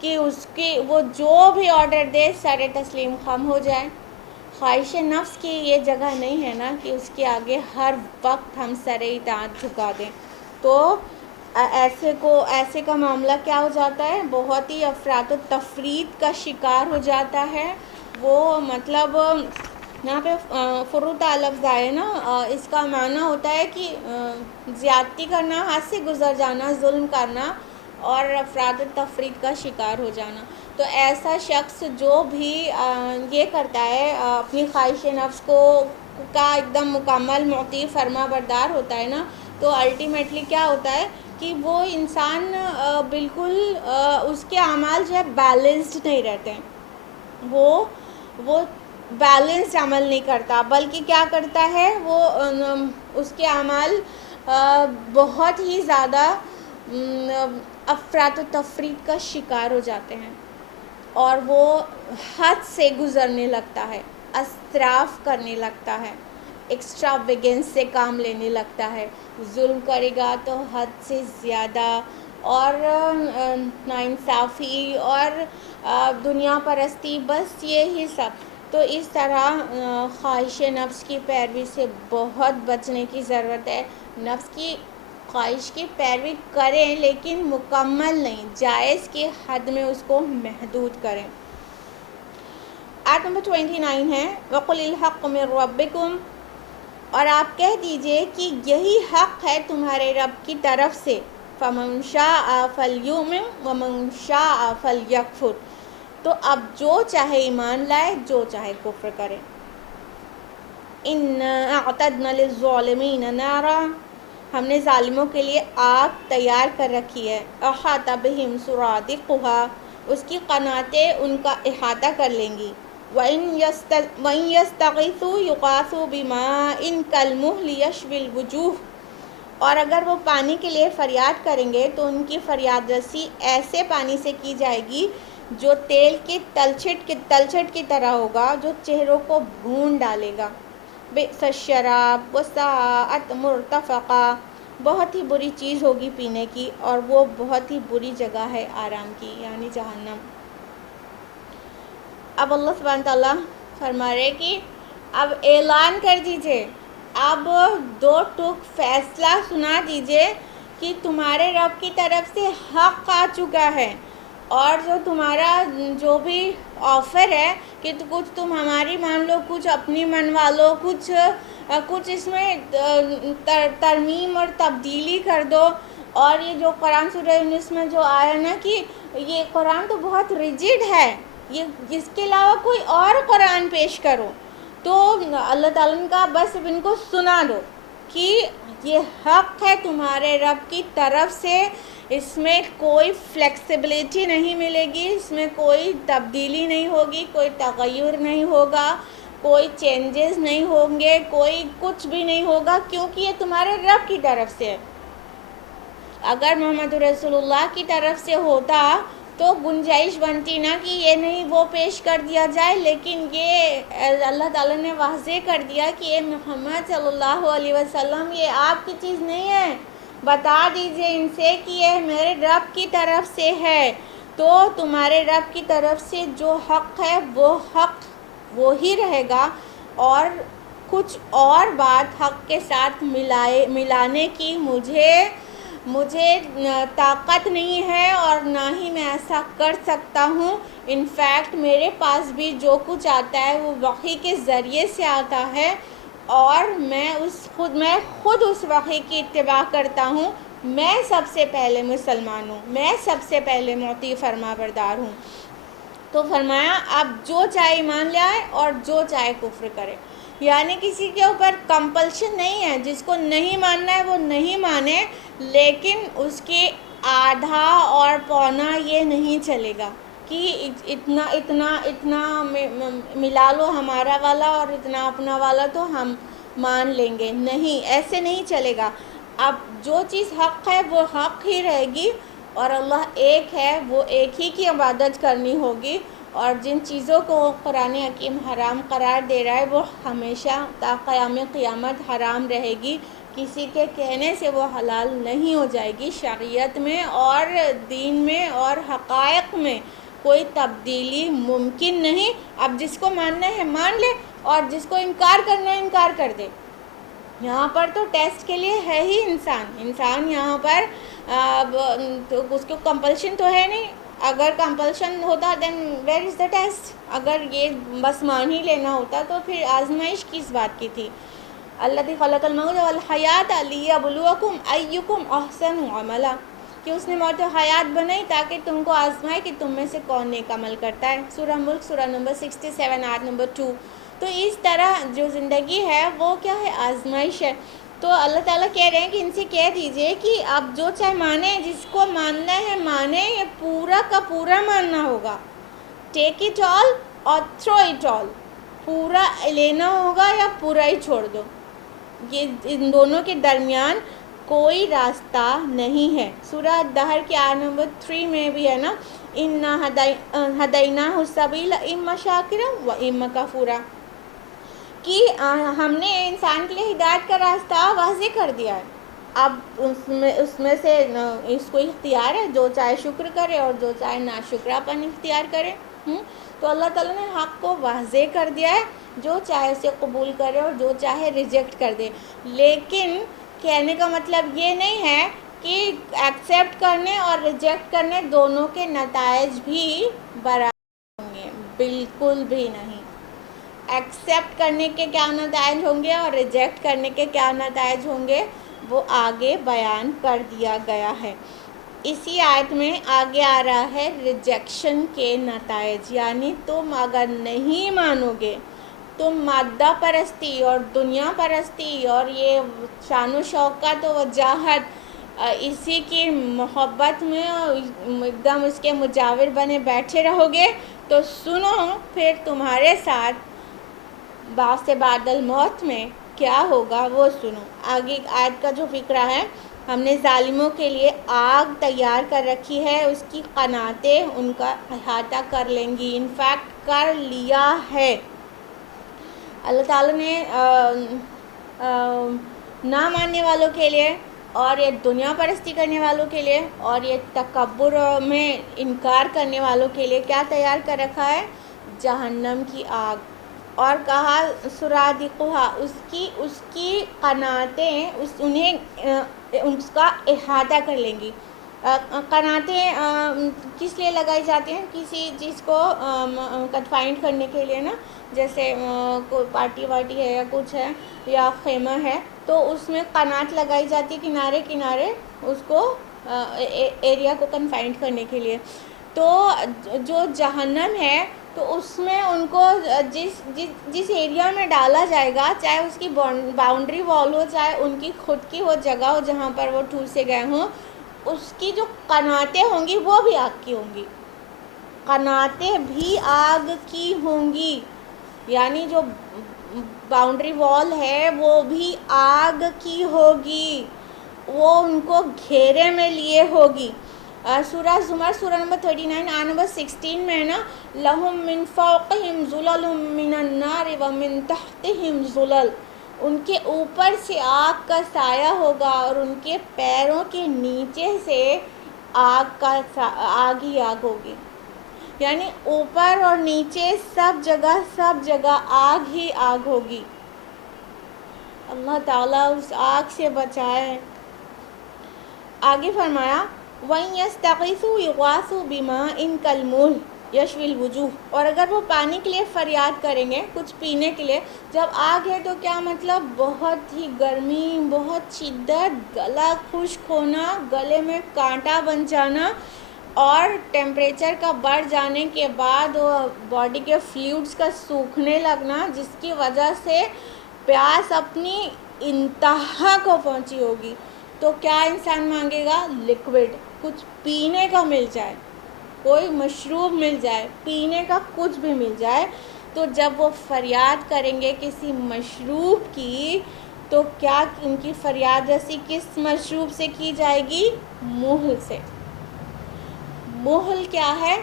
کہ اس کی وہ جو بھی آرڈر دے سر تسلیم خم ہو جائے۔ خواہش نفس کی یہ جگہ نہیں ہے نا کہ اس کے آگے ہر وقت ہم سر اطاعت جھکا دیں۔ تو ایسے کا معاملہ کیا ہو جاتا ہے؟ بہت ہی افراط و تفریط کا شکار ہو جاتا ہے وہ۔ مطلب یہاں پہ فروطہ لفظ آئے نا، اس کا معنی ہوتا ہے کہ زیادتی کرنا، حد سے گزر جانا، ظلم کرنا اور افراط و تفریط کا شکار ہو جانا۔ تو ایسا شخص جو بھی یہ کرتا ہے، اپنی خواہش نفس کا ایک دم مکمل مطیع فرما بردار ہوتا ہے نا، تو الٹیمیٹلی کیا ہوتا ہے کہ وہ انسان بالکل اس کے اعمال جو ہے بیلنسڈ نہیں رہتے ہیں۔ وہ بیلنس عمل نہیں کرتا، بلکہ کیا کرتا ہے وہ اس کے اعمال بہت ہی زیادہ افراط و تفریط کا شکار ہو جاتے ہیں، اور وہ حد سے گزرنے لگتا ہے، اسراف کرنے لگتا ہے، ایکسٹرا ویگنس سے کام لینے لگتا ہے، ظلم کرے گا تو حد سے زیادہ، اور ناانصافی اور دنیا پرستی، بس یہی سب۔ تو اس طرح خواہش نفس کی پیروی سے بہت بچنے کی ضرورت ہے۔ نفس کی خواہش کی پیروی کریں لیکن مکمل نہیں، جائز کی حد میں اس کو محدود کریں۔ آیت نمبر 29 ہے وَقُلِ الْحَقُّ مِنْ رَبِّكُمْ، اور آپ کہہ دیجئے کہ یہی حق ہے تمہارے رب کی طرف سے، فَمَنْ شَاءَ فَلْيُؤْمِنْ وَمَنْ شَاءَ فَلْيَكْفُرْ، تو اب جو چاہے ایمان لائے، جو چاہے کفر کرے۔ إِنَّا أَعْتَدْنَا لِلظَّالِمِينَ نَارًا، ہم نے ظالموں کے لیے آگ تیار کر رکھی ہے، أَحَاطَ بِهِمْ سُرَادِقُهَا، اس کی قناتیں ان کا احاطہ کر لیں گی، وَإِنْ يَسْتَغِيثُوا يُغَاثُوا بِمَاءٍ كَالْمُهْلِ يَشْوِي الْوُجُوهَ، اور اگر وہ پانی کے لیے فریاد کریں گے تو ان کی فریاد رسی ایسے پانی سے کی جائے گی جو تیل کی تلچھٹ کی طرح ہوگا، جو چہروں کو بھون ڈالے گا۔ بئس الشراب وساءت مرتفقا، بہت ہی بری چیز ہوگی پینے کی، اور وہ بہت ہی بری جگہ ہے آرام کی، یعنی جہنم۔ اب اللہ سبحانہ تعالیٰ فرما رہے کہ اب اعلان کر دیجئے، اب دو ٹوک فیصلہ سنا دیجئے کہ تمہارے رب کی طرف سے حق آ چکا ہے، اور جو تمہارا جو بھی آفر ہے کہ کچھ تم ہماری مان لو، کچھ اپنی منوا لو، کچھ اس میں ترمیم اور تبدیلی کر دو، اور یہ جو قرآن سورہ یونس میں جو آیا نا کہ یہ قرآن تو بہت ریجڈ ہے، یہ اس کے علاوہ کوئی اور قرآن پیش کرو، تو اللہ تعالیٰ نے کہا بس اب ان کو سنا دو کہ یہ حق ہے تمہارے رب کی طرف سے، اس میں کوئی فلیکسیبلٹی نہیں ملے گی، اس میں کوئی تبدیلی نہیں ہوگی، کوئی تغیر نہیں ہوگا، کوئی چینجز نہیں ہوں گے، کوئی کچھ بھی نہیں ہوگا، کیونکہ یہ تمہارے رب کی طرف سے ہے۔ اگر محمد رسول اللہ کی طرف سے ہوتا تو گنجائش بنتی نا کہ یہ نہیں وہ پیش کر دیا جائے، لیکن یہ اللہ تعالیٰ نے واضح کر دیا کہ یہ محمد صلی اللہ علیہ وسلم یہ آپ کی چیز نہیں ہے، بتا دیجئے ان سے کہ یہ میرے رب کی طرف سے ہے۔ تو تمہارے رب کی طرف سے جو حق ہے وہ حق وہی رہے گا، اور کچھ اور بات حق کے ساتھ ملانے کی مجھے طاقت نہیں ہے، اور نہ ہی میں ایسا کر سکتا ہوں۔ انفیکٹ میرے پاس بھی جو کچھ آتا ہے وہ وحی کے ذریعے سے آتا ہے، اور میں خود اس وحی کی اتباع کرتا ہوں۔ میں سب سے پہلے مسلمان ہوں، میں سب سے پہلے مطیع فرما بردار ہوں۔ تو فرمایا آپ جو چاہے ایمان لے آئے اور جو چاہے کفر کرے، یعنی کسی کے اوپر کمپلشن نہیں ہے، جس کو نہیں ماننا ہے وہ نہیں مانے، لیکن اس کے آدھا اور پونا یہ نہیں چلے گا کہ اتنا اتنا اتنا ملا لو ہمارا والا اور اتنا اپنا والا تو ہم مان لیں گے، نہیں، ایسے نہیں چلے گا۔ اب جو چیز حق ہے وہ حق ہی رہے گی، اور اللہ ایک ہے، وہ ایک ہی کی عبادت کرنی ہوگی، اور جن چیزوں کو قرآن حکیم حرام قرار دے رہا ہے وہ ہمیشہ تا قیام قیامت حرام رہے گی، کسی کے کہنے سے وہ حلال نہیں ہو جائے گی۔ شریعت میں اور دین میں اور حقائق میں کوئی تبدیلی ممکن نہیں۔ اب جس کو ماننا ہے مان لے، اور جس کو انکار کرنا ہے انکار کر دے۔ یہاں پر تو ٹیسٹ کے لیے ہے ہی انسان یہاں پر تو اس کو کمپلشن تو ہے نہیں، اگر کمپلشن ہوتا then where is the test, اگر یہ بس مان ہی لینا ہوتا تو پھر آزمائش کس بات کی تھی۔ الذی خلق الموت والحیات لیبلوکم ایکم احسن عملا، کہ اس نے موت و حیات بنائی تاکہ تم کو آزمائے کہ تم میں سے کون نیک عمل کرتا ہے۔ سورہ ملک سورہ نمبر 67 آیت نمبر 2۔ تو اس طرح جو زندگی ہے وہ کیا ہے؟ آزمائش ہے۔ تو اللہ تعالیٰ کہہ رہے ہیں کہ ان سے کہہ دیجئے کہ آپ جو چاہے مانیں، جس کو ماننا ہے مانیں، یہ پورا کا پورا ماننا ہوگا، ٹیک اٹ آل اور تھرو اٹ آل، پورا لینا ہوگا یا پورا ہی چھوڑ دو، یہ ان دونوں کے درمیان کوئی راستہ نہیں ہے۔ سورہ دہر کی آیت نمبر 3 میں بھی ہے نا، اِنَّا هَدَيْنَاهُ السَّبِيلَ إِمَّا شَاكِرًا وَإِمَّا كَفُورًا، کہ ہم نے انسان کے لیے ہدایت کا راستہ واضح کر دیا ہے، اب اس میں سے اس کو اختیار ہے، جو چاہے شکر کرے اور جو چاہے ناشکراپن اختیار کرے۔ تو اللہ تعالیٰ نے حق کو واضح کر دیا ہے، جو چاہے اسے قبول کرے اور جو چاہے ریجیکٹ کر دے، لیکن کہنے کا مطلب یہ نہیں ہے کہ ایکسیپٹ کرنے اور ریجیکٹ کرنے دونوں کے نتائج بھی برابر ہوں گے، بالکل بھی نہیں۔ ایکسیپٹ کرنے کے کیا نتائج ہوں گے اور ریجیکٹ کرنے کے کیا نتائج ہوں گے وہ آگے بیان کر دیا گیا ہے۔ اسی آیت میں آگے آ رہا ہے ریجیکشن کے نتائج، یعنی تم اگر نہیں مانو گے، تم مادہ پرستی اور دنیا پرستی اور یہ شان و شوکت و وجاہت اسی کی محبت میں ایک دم اس کے مجاور بنے بیٹھے رہو گے، تو سنو پھر تمہارے ساتھ بعد الموت میں کیا ہوگا وہ سنو۔ آگے آیت کا جو فقرہ ہے، ہم نے ظالموں کے لیے آگ تیار کر رکھی ہے، اس کی قناتیں ان کا احاطہ کر لیں گی، انفیکٹ کر لیا ہے۔ اللہ تعالیٰ نے نہ ماننے والوں کے لیے اور یہ دنیا پرستی کرنے والوں کے لیے اور یہ تکبر میں انکار کرنے والوں کے لیے کیا تیار کر رکھا ہے؟ جہنم کی آگ، اور کہا سرادقها، اس کی قناتیں انہیں اس کا احاطہ کر لیں گی۔ قناتیں کس لیے لگائی جاتی ہیں؟ کسی چیز کو کنفائنڈ کرنے کے لیے نا، جیسے کوئی پارٹی وارٹی ہے یا کچھ ہے یا خیمہ ہے تو اس میں قنات لگائی جاتی ہے کنارے کنارے، اس کو ایریا کو کنفائنڈ کرنے کے لیے۔ تو جو جہنم ہے تو اس میں ان کو جس ایریا میں ڈالا جائے گا، چاہے اس کی باؤنڈری وال ہو، چاہے ان کی خود کی وہ جگہ ہو جہاں پر وہ ٹھوسے گئے ہوں، اس کی جو قناتیں ہوں گی وہ بھی آگ کی ہوں گی، قناتیں بھی آگ کی ہوں گی، یعنی جو باؤنڈری وال ہے وہ بھی آگ کی ہوگی، وہ ان کو گھیرے میں لیے ہوگی۔ سورہ زمر سورہ نمبر 39 آیت نمبر 16 میں ہے نا، لَهُم مِّن فَوْقِهِمْ ظُلَلٌ مِّنَ النَّارِ وَمِن تَحْتِهِمْ ظُلَلٌ، ان کے اوپر سے آگ کا سایہ ہوگا اور ان کے پیروں کے نیچے سے آگ ہی آگ ہوگی، یعنی اوپر اور نیچے سب جگہ آگ ہی آگ ہوگی۔ اللہ تعالیٰ اس آگ سے بچائے۔ آگے فرمایا وَإِن يَسْتَغِيثُوا يُغَاثُوا بِمَاءٍ كَالْمُهْلِ يَشْوِي الْوُجُوهَ، اور اگر وہ پانی کے لیے فریاد کریں گے، کچھ پینے کے لیے، جب آگ ہے تو کیا مطلب بہت ہی گرمی، بہت شدت، گلا خشک ہونا، گلے میں کانٹا بن جانا، اور ٹیمپریچر کا بڑھ جانے کے بعد باڈی کے فلوئڈس کا سوکھنے لگنا، جس کی وجہ سے پیاس اپنی انتہا کو پہنچی ہوگی، تو کیا انسان مانگے گا؟ لیکوڈ، کچھ پینے کا مل جائے، کوئی مشروب مل جائے، پینے کا کچھ بھی مل جائے۔ تو جب وہ فریاد کریں گے کسی مشروب کی، تو کیا ان کی فریاد رسی کس مشروب سے کی جائے گی؟ محل سے۔ محل کیا ہے؟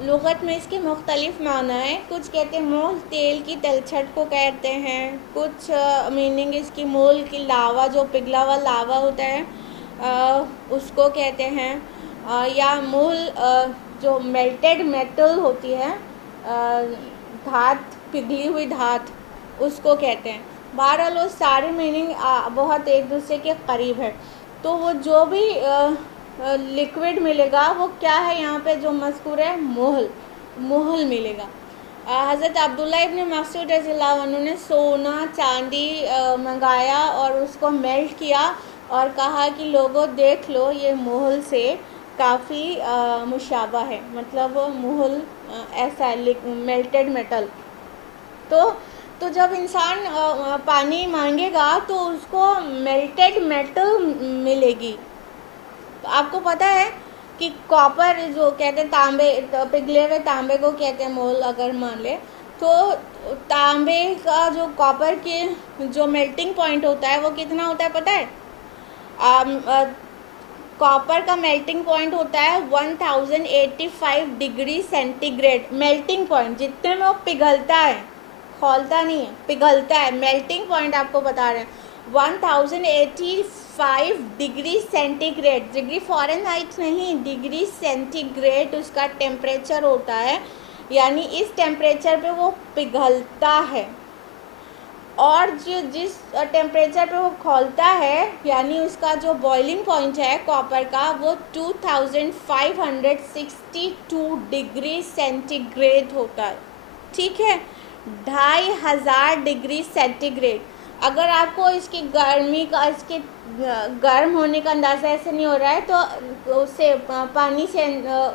لغت میں اس کے مختلف معنی ہیں۔ کچھ کہتے ہیں محل تیل کی تلچھٹ کو کہتے ہیں، کچھ میننگ اس کی محل کی لاوا، جو پگھلا ہوا لاوا ہوتا ہے اس کو کہتے ہیں، یا محل جو میلٹڈ میٹل ہوتی ہے، دھات، پگھلی ہوئی دھات، اس کو کہتے ہیں۔ بہرحال وہ سارے میننگ بہت ایک دوسرے کے قریب ہے۔ تو وہ جو بھی لیکوڈ ملے گا وہ کیا ہے یہاں پہ جو مذکور ہے؟ محل ملے گا۔ حضرت عبداللہ ابن مسعود رضی اللہ عنہ نے سونا چاندی منگایا اور اس کو میلٹ کیا اور کہا کہ لوگوں دیکھ لو، یہ محل سے کافی مشابہ ہے، مطلب محل ایسا ہے میلٹڈ میٹل۔ تو جب انسان پانی مانگے گا تو اس کو میلٹڈ میٹل ملے گی۔ آپ کو پتہ ہے کہ کاپر جو کہتے ہیں، تانبے، پگھلے ہوئے تانبے کو کہتے ہیں محل، اگر مان لے تو تانبے کا جو کاپر کے جو میلٹنگ پوائنٹ ہوتا ہے وہ کتنا ہوتا ہے پتہ ہے؟ کاپر کا میلٹنگ پوائنٹ ہوتا ہے 1085 degree centigrade, melting point, جتنے میں وہ پگھلتا ہے، کھولتا نہیں ہے، پگھلتا ہے، میلٹنگ پوائنٹ آپ کو بتا رہے ہیں 1085 degree centigrade, degree fahrenheit نہیں، ڈگری سینٹی گریڈ اس کا ٹیمپریچر ہوتا ہے، یعنی اس ٹیمپریچر پہ وہ پگھلتا ہے۔ اور جس ٹیمپریچر پہ وہ کھولتا ہے، یعنی اس کا جو بوائلنگ پوائنٹ ہے کاپر کا، وہ 2562 ڈگری سینٹی گریڈ ہوتا ہے، ٹھیک ہے، 2500 ڈگری سینٹی گریڈ۔ اگر آپ کو اس کی گرمی کا، اس کے گرم ہونے کا اندازہ ایسے نہیں ہو رہا ہے تو اس سے پانی سے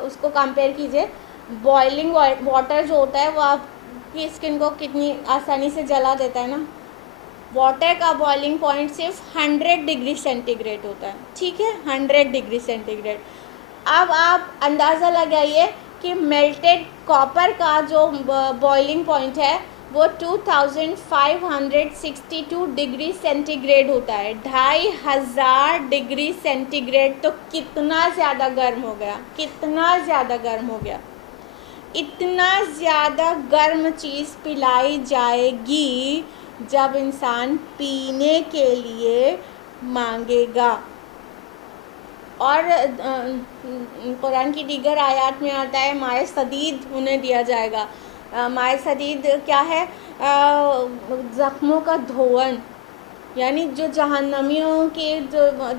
اس کو کمپیئر کیجئے۔ بوائلنگ واٹر جو ہوتا ہے وہ آپ کی اسکن کو کتنی آسانی سے جلا دیتا ہے نا۔ واٹر کا بوائلنگ پوائنٹ صرف 100 ڈگری سینٹی گریڈ ہوتا ہے، ٹھیک ہے، 100 ڈگری سینٹی گریڈ۔ اب آپ اندازہ لگائیے کہ میلٹڈ کاپر کا جو بوائلنگ پوائنٹ ہے وہ 2562 ڈگری سینٹی گریڈ ہوتا ہے، 2500 ڈگری سینٹی گریڈ، تو کتنا زیادہ گرم ہو گیا، کتنا زیادہ گرم ہو گیا۔ اتنا زیادہ گرم چیز پلائی جائے گی جب انسان پینے کے لیے مانگے گا۔ اور قرآن کی دیگر آیات میں آتا ہے مائع سدید انہیں دیا جائے گا۔ مائع سدید کیا ہے؟ زخموں کا دھون، یعنی جو جہنمیوں کے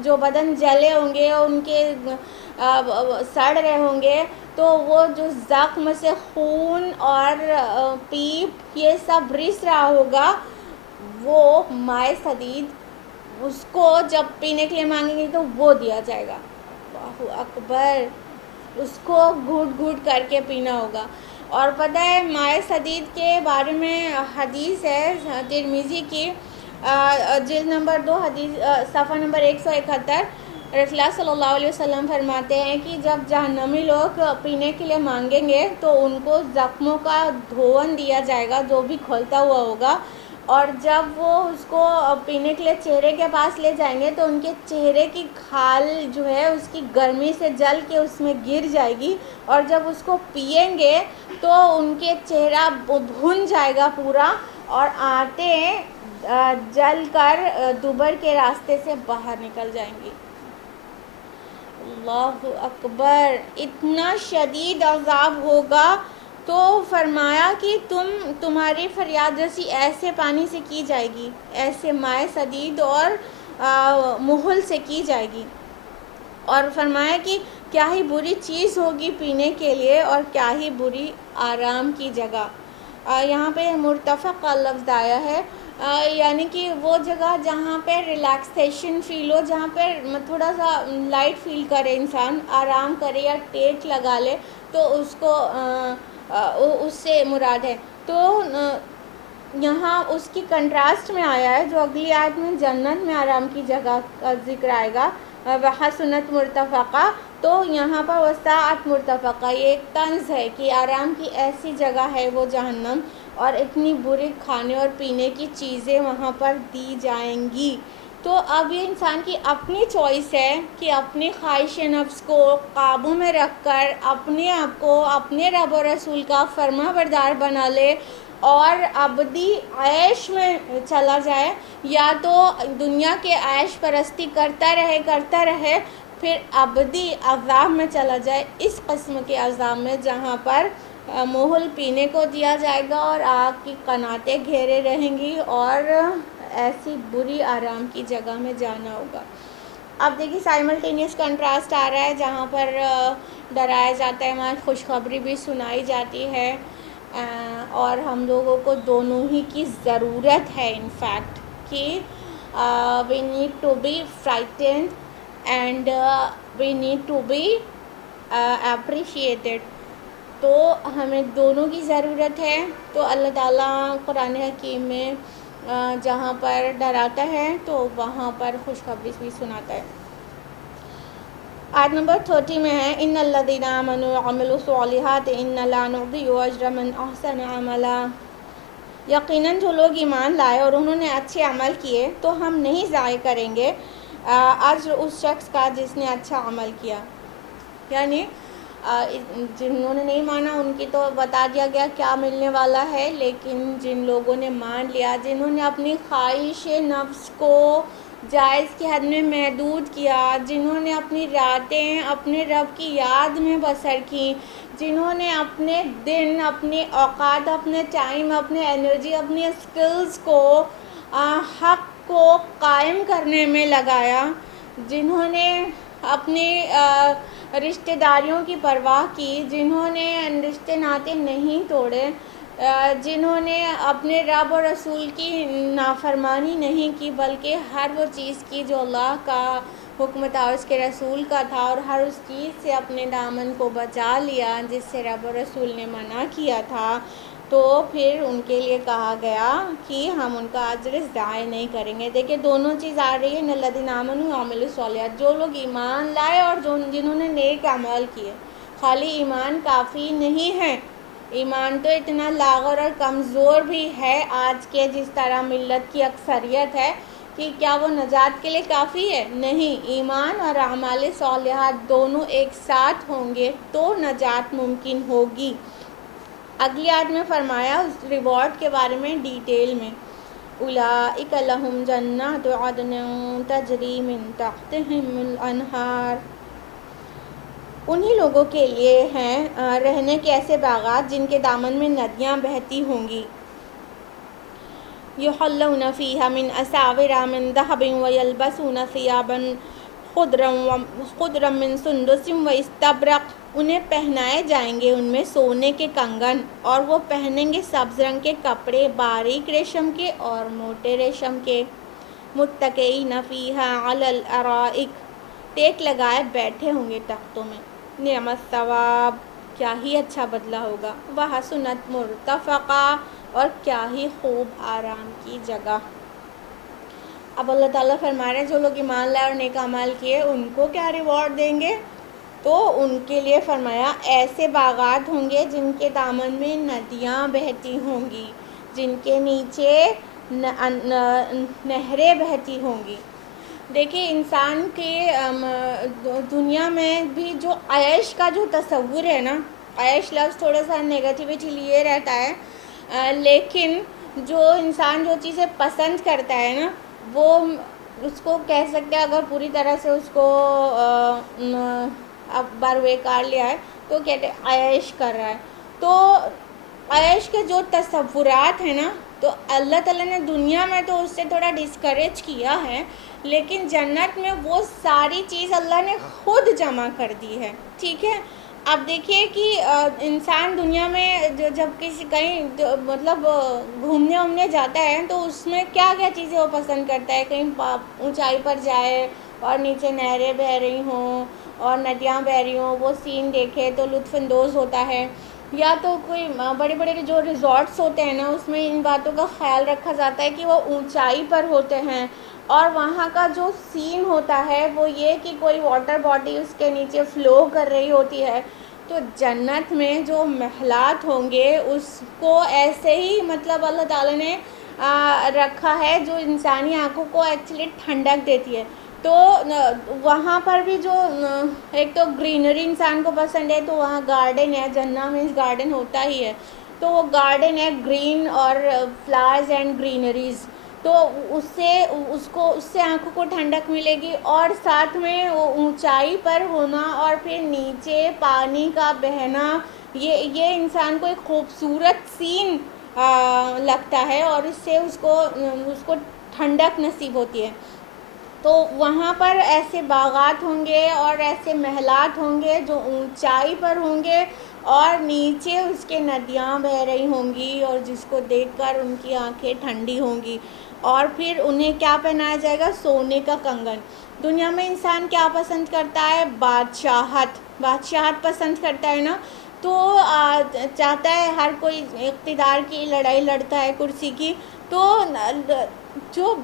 جو بدن جلے ہوں گے، ان کے سڑ رہے ہوں گے، تو وہ جو زخم سے خون اور پیپ یہ سب رس رہا ہوگا، وہ مائع سدید اس کو جب پینے کے لیے مانگیں گے تو وہ دیا جائے گا۔ اللہ اکبر، اس کو گھوٹ گھوٹ کر کے پینا ہوگا۔ اور پتہ ہے مائع سدید کے بارے میں حدیث ہے ترمذی کی، جلد نمبر 2 حدیث صفحہ نمبر 171، رسول اللہ صلی اللہ علیہ وسلم فرماتے ہیں کہ جب جہنمی لوگ پینے کے لیے مانگیں گے تو ان کو زخموں کا دھون دیا جائے گا جو بھی کھولتا ہوا ہوگا، اور جب وہ اس کو پینے کے لیے چہرے کے پاس لے جائیں گے تو ان کے چہرے کی کھال جو ہے اس کی گرمی سے جل کے اس میں گر جائے گی، اور جب اس کو پئیں گے تو ان کے چہرہ بھن جائے گا پورا، اور آنتیں جل کر دوبر کے راستے سے باہر نکل جائیں گی۔ اللہ اکبر، اتنا شدید عذاب ہوگا۔ تو فرمایا کہ تمہاری فریاد رسی ایسے پانی سے کی جائے گی، ایسے مائع سدید اور محل سے کی جائے گی، اور فرمایا کہ کیا ہی بری چیز ہوگی پینے کے لیے اور کیا ہی بری آرام کی جگہ۔ یہاں پہ مرتفق کا لفظ آیا ہے، یعنی کہ وہ جگہ جہاں پہ ریلیکسیشن فیل ہو، جہاں پہ تھوڑا سا لائٹ فیل کرے، انسان آرام کرے یا ٹیک لگا لے، تو اس کو اس سے مراد ہے۔ تو یہاں اس کی کنٹراسٹ میں آیا ہے، جو اگلی آیت میں جنت میں آرام کی جگہ کا ذکر آئے گا، وحسنت مرتفقہ، تو یہاں پر وسعت مرتفقہ، یہ ایک طنز ہے کہ آرام کی ایسی جگہ ہے وہ جہنم، اور اتنی بری کھانے اور پینے کی چیزیں وہاں پر دی جائیں گی۔ تو اب یہ انسان کی اپنی چوائس ہے کہ اپنی خواہش نفس کو قابو میں رکھ کر اپنے آپ کو اپنے رب و رسول کا فرما بردار بنا لے اور ابدی عیش میں چلا جائے، یا تو دنیا کے عیش پرستی کرتا رہے پھر ابدی عذاب میں چلا جائے، اس قسم کے عذاب میں جہاں پر محل پینے کو دیا جائے گا اور آگ کی قناتیں گھیرے رہیں گی، اور ایسی بری آرام کی جگہ میں جانا ہوگا۔ اب دیکھیے سائملٹینیس کنٹراسٹ آ رہا ہے، جہاں پر ڈرایا جاتا ہے، وہاں خوشخبری بھی سنائی جاتی ہے، اور ہم لوگوں کو دونوں ہی کی ضرورت ہے انفیکٹ، کہ we need to be frightened and we need to be appreciated, تو ہمیں دونوں کی ضرورت ہے۔ تو اللہ تعالیٰ قرآن حکیم میں جہاں پر ڈراتا ہے تو وہاں پر خوشخبری بھی سناتا ہے۔ آیت نمبر 30 میں ہے، ان الذین آمنوا وعملوا الصالحات انا لا نضیع اجر من احسن عملا، یقیناً جو لوگ ایمان لائے اور انہوں نے اچھے عمل کیے تو ہم نہیں ضائع کریں گے اجر اس شخص کا جس نے اچھا عمل کیا۔ یعنی جنہوں نے نہیں مانا ان کی تو بتا دیا گیا کیا ملنے والا ہے، لیکن جن لوگوں نے مان لیا، جنہوں نے اپنی خواہش نفس کو جائز کی حد میں محدود کیا، جنہوں نے اپنی راتیں اپنے رب کی یاد میں بسر کی، جنہوں نے اپنے دن، اپنے اوقات، اپنے ٹائم، اپنے انرجی، اپنی اسکلز کو حق کو قائم کرنے میں لگایا، جنہوں نے اپنی رشتہ داریوں کی پرواہ کی، جنہوں نے رشتے ناطے نہیں توڑے، جنہوں نے اپنے رب اور رسول کی نافرمانی نہیں کی، بلکہ ہر وہ چیز کی جو اللہ کا حکم تھا، اس کے رسول کا تھا، اور ہر اس چیز سے اپنے دامن کو بچا لیا جس سے رب اور رسول نے منع کیا تھا، تو پھر ان کے لیے کہا گیا کہ ہم ان کا اجر ضائع نہیں کریں گے۔ دیکھیں دونوں چیز آ رہی ہے، ان الذین آمنوا وعملوا الصالحات، جو لوگ ایمان لائے اور جنہوں نے نیک اعمال کیے۔ خالی ایمان کافی نہیں ہے، ایمان تو اتنا لاغر اور کمزور بھی ہے آج کے جس طرح ملت کی اکثریت ہے، کہ کیا وہ نجات کے لیے کافی ہے؟ نہیں، ایمان اور اعمال صالحات دونوں ایک ساتھ ہوں گے تو نجات ممکن ہوگی۔ اگلی آیت میں فرمایا اس ریوارڈ کے بارے میں ڈیٹیل میں، اولئک لہم جنات عدن تجری من تحتہم الانہار، انہی لوگوں کے لیے ہیں رہنے کے ایسے باغات جن کے دامن میں ندیاں بہتی ہوں گی، یحلون فیہا من اساور من ذہب ویلبسون ثیابا خضرا من سندس واستبرق، انہیں پہنائے جائیں گے ان میں سونے کے کنگن، اور وہ پہنیں گے سبز رنگ کے کپڑے، باریک ریشم کے اور موٹے ریشم کے، متکئین فیہا علی الارائک، ٹیک لگائے بیٹھے ہوں گے تختوں میں، نعم الثواب، کیا ہی اچھا بدلہ ہوگا، وحسنت مرتفقہ، اور کیا ہی خوب آرام کی جگہ۔ اب اللہ تعالیٰ فرما رہے ہیں جو لوگ ایمان لائے اور نیک اعمال کیے ان کو کیا ریوارڈ دیں گے، تو ان کے لیے فرمایا ایسے باغات ہوں گے جن کے دامن میں ندیاں بہتی ہوں گی، جن کے نیچے نہریں بہتی ہوں گی۔ دیکھیں انسان کے دنیا میں بھی جو عیش کا جو تصور ہے نا، عیش لفظ تھوڑا سا نیگیٹیوٹی لیے رہتا ہے، لیکن جو انسان جو چیزیں پسند کرتا ہے نا، وہ اس کو کہہ سکتے ہیں، اگر پوری طرح سے اس کو اب بروے کار لیا ہے تو کہتے ہیں عیش کر رہا ہے، تو عیش کے جو تصورات ہیں نا، تو اللہ تعالیٰ نے دنیا میں تو اس سے تھوڑا ڈسکریج کیا ہے، لیکن جنت میں وہ ساری چیز اللہ نے خود جمع کر دی ہے، ٹھیک ہے، اب دیکھیے کہ انسان دنیا میں جب کسی کہیں مطلب گھومنے وومنے جاتا ہے تو اس میں کیا کیا چیزیں وہ پسند کرتا ہے، کہیں اونچائی پر جائے اور نیچے نہریں بہہ رہی ہوں اور ندیاں بہہ رہی ہوں، وہ سین دیکھے تو لطف اندوز ہوتا ہے، یا تو کوئی بڑے بڑے جو ریزورٹس ہوتے ہیں نا اس میں ان باتوں کا خیال رکھا جاتا ہے کہ وہ اونچائی پر ہوتے ہیں اور وہاں کا جو سین ہوتا ہے وہ یہ کہ کوئی واٹر باڈی اس کے نیچے فلو کر رہی ہوتی ہے۔ تو جنت میں جو محلات ہوں گے اس کو ایسے ہی مطلب اللہ تعالیٰ نے رکھا ہے جو انسانی آنکھوں کو ایکچولی ٹھنڈک دیتی ہے۔ تو وہاں پر بھی جو ایک تو گرینری انسان کو پسند ہے تو وہاں گارڈن ہے، جنت مینس گارڈن ہوتا ہی ہے، تو وہ گارڈن ہے گرین اور فلاورز اینڈ گرینریز، تو اس سے آنکھوں کو ٹھنڈک ملے گی، اور ساتھ میں وہ اونچائی پر ہونا اور پھر نیچے پانی کا بہنا، یہ انسان کو ایک خوبصورت سین لگتا ہے اور اس سے اس کو ٹھنڈک نصیب ہوتی ہے۔ تو وہاں پر ایسے باغات ہوں گے اور ایسے محلات ہوں گے جو اونچائی پر ہوں گے اور نیچے اس کے ندیاں بہہ رہی ہوں گی اور جس کو دیکھ کر ان کی آنکھیں ٹھنڈی ہوں گی، اور پھر انہیں کیا پہنایا جائے گا؟ سونے کا کنگن۔ دنیا میں انسان کیا پسند کرتا ہے؟ بادشاہت پسند کرتا ہے نا، تو چاہتا ہے ہر کوئی اقتدار کی لڑائی لڑتا ہے کرسی کی، تو جو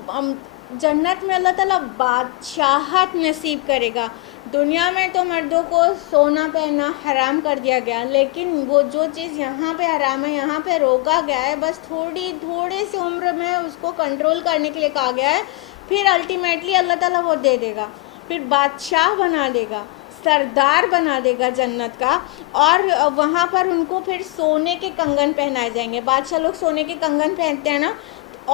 جنت میں اللہ تعالیٰ بادشاہت نصیب کرے گا۔ دنیا میں تو مردوں کو سونا پہننا حرام کر دیا گیا، لیکن وہ جو چیز یہاں پہ حرام ہے یہاں پہ روکا گیا ہے، بس تھوڑی سی عمر میں اس کو کنٹرول کرنے کے لیے کہا گیا ہے، پھر الٹیمیٹلی اللہ تعالیٰ وہ دے دے گا، پھر بادشاہ بنا دے گا، سردار بنا دے گا جنت کا، اور وہاں پر ان کو پھر سونے کے کنگن پہنائے جائیں گے۔ بادشاہ لوگ سونے کے کنگن پہنتے ہیں نا،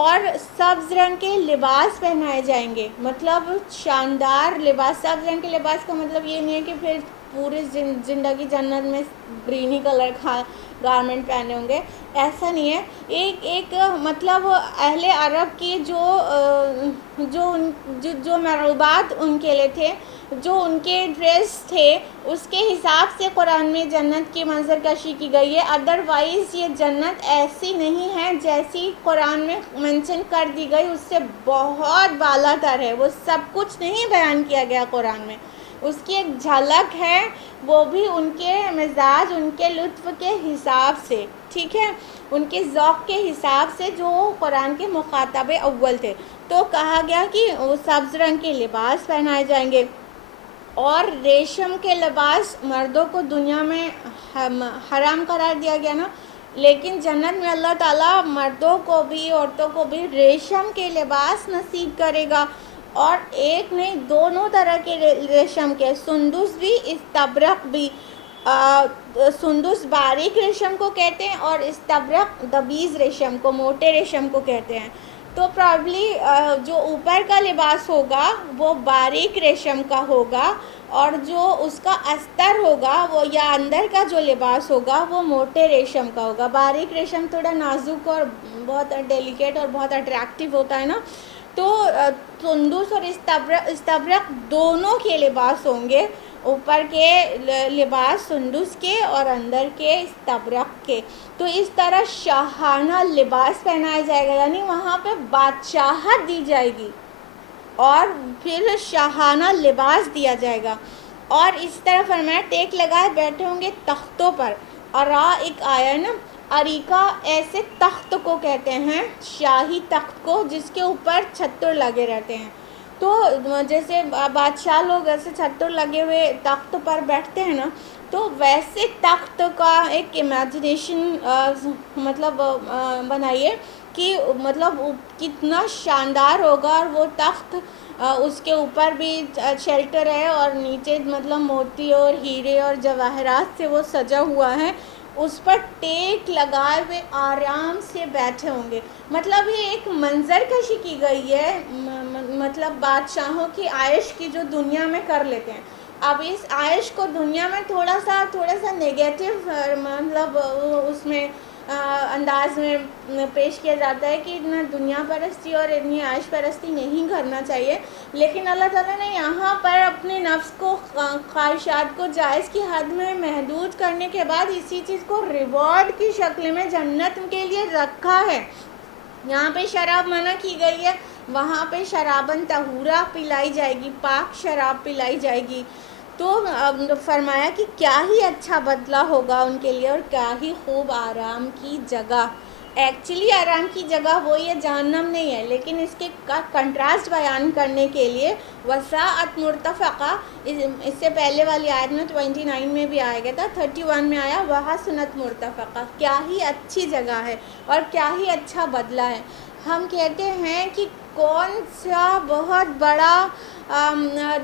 اور سبز رنگ کے لباس پہنائے جائیں گے، مطلب شاندار لباس۔ سبز رنگ کے لباس کا مطلب یہ نہیں ہے کہ پھر پوری زندگی جنت میں گرینی کلر کا گارمنٹ پہنے ہوں گے، ایسا نہیں ہے۔ ایک مطلب اہل عرب کی جو مرغوبات ان کے لیے تھے، جو ان کے ڈریس تھے، اس کے حساب سے قرآن میں جنت کی منظر کشی کی گئی ہے، ادروائز یہ جنت ایسی نہیں ہے جیسی قرآن میں منشن کر دی گئی، اس سے بہت بالا تر ہے، وہ سب کچھ نہیں بیان کیا گیا قرآن میں، اس کی ایک جھلک ہے، وہ بھی ان کے مزاج، ان کے لطف کے حساب سے، ٹھیک ہے، ان کے ذوق کے حساب سے جو قرآن کے مخاطب اول تھے۔ تو کہا گیا کہ وہ سبز رنگ کے لباس پہنائے جائیں گے، اور ریشم کے لباس مردوں کو دنیا میں حرام قرار دیا گیا نا، لیکن جنت میں اللہ تعالیٰ مردوں کو بھی عورتوں کو بھی ریشم کے لباس نصیب کرے گا، اور ایک نہیں دونوں طرح کے ریشم کے، سندس بھی استبرق بھی۔ سندس باریک ریشم کو کہتے ہیں اور استبرق دبیز ریشم کو، موٹے ریشم کو کہتے ہیں۔ تو پرابلی جو اوپر کا لباس ہوگا وہ باریک ریشم کا ہوگا، اور جو اس کا استر ہوگا وہ یا اندر کا جو لباس ہوگا وہ موٹے ریشم کا ہوگا۔ باریک ریشم تھوڑا نازک اور بہت ڈیلیکیٹ اور بہت اٹریکٹیو ہوتا ہے نا، تو سندس اور استبرق دونوں کے لباس ہوں گے، اوپر کے لباس سندس کے اور اندر کے استبرق کے۔ تو اس طرح شاہانہ لباس پہنایا جائے گا، یعنی وہاں پہ بادشاہت دی جائے گی اور پھر شاہانہ لباس دیا جائے گا، اور اس طرح فرمایا ٹیک لگائے بیٹھے ہوں گے تختوں پر۔ ایک آیا نا، اریکہ ایسے تخت کو کہتے ہیں، شاہی تخت کو جس کے اوپر چھتر لگے رہتے ہیں، تو جیسے بادشاہ لوگ ایسے چھتر لگے ہوئے تخت پر بیٹھتے ہیں نا، تو ویسے تخت کا ایک امیجنیشن مطلب بنائیے کہ مطلب کتنا شاندار ہوگا، اور وہ تخت اس کے اوپر بھی شیلٹر ہے اور نیچے مطلب موتی اور ہیرے اور جواہرات سے وہ سجا ہوا ہے، اس پر ٹیک لگائے ہوئے آرام سے بیٹھے ہوں گے۔ مطلب یہ ایک منظر کشی کی گئی ہے، مطلب بادشاہوں کی عائش کی جو دنیا میں کر لیتے ہیں۔ اب اس عائش کو دنیا میں تھوڑا سا نیگیٹو مطلب اس میں انداز میں پیش کیا جاتا ہے کہ اتنا دنیا پرستی اور اتنی عائش پرستی نہیں کرنا چاہیے، لیکن اللہ تعالیٰ نے یہاں پر اپنے نفس کو، خواہشات کو جائز کی حد میں محدود کرنے کے بعد اسی چیز کو ریوارڈ کی شکل میں جنت کے لیے رکھا ہے۔ یہاں پہ شراب منع کی گئی ہے، وہاں پہ شرابن طہورا پلائی جائے گی، پاک شراب پلائی جائے گی۔ تو فرمایا کہ کیا ہی اچھا بدلہ ہوگا ان کے لیے، اور کیا ہی خوب آرام کی جگہ۔ ایکچولی آرام کی جگہ وہی ہے، جہنم نہیں ہے، لیکن اس کے کنٹراسٹ بیان کرنے کے لیے وساعت مرتفقہ، اس سے پہلے والی آیت میں 29 میں بھی آیا گیا تھا، 31 میں آیا وہاں سنت مرتفقہ، کیا ہی اچھی جگہ ہے اور کیا ہی اچھا بدلہ ہے۔ ہم کہتے ہیں کہ کون سا بہت بڑا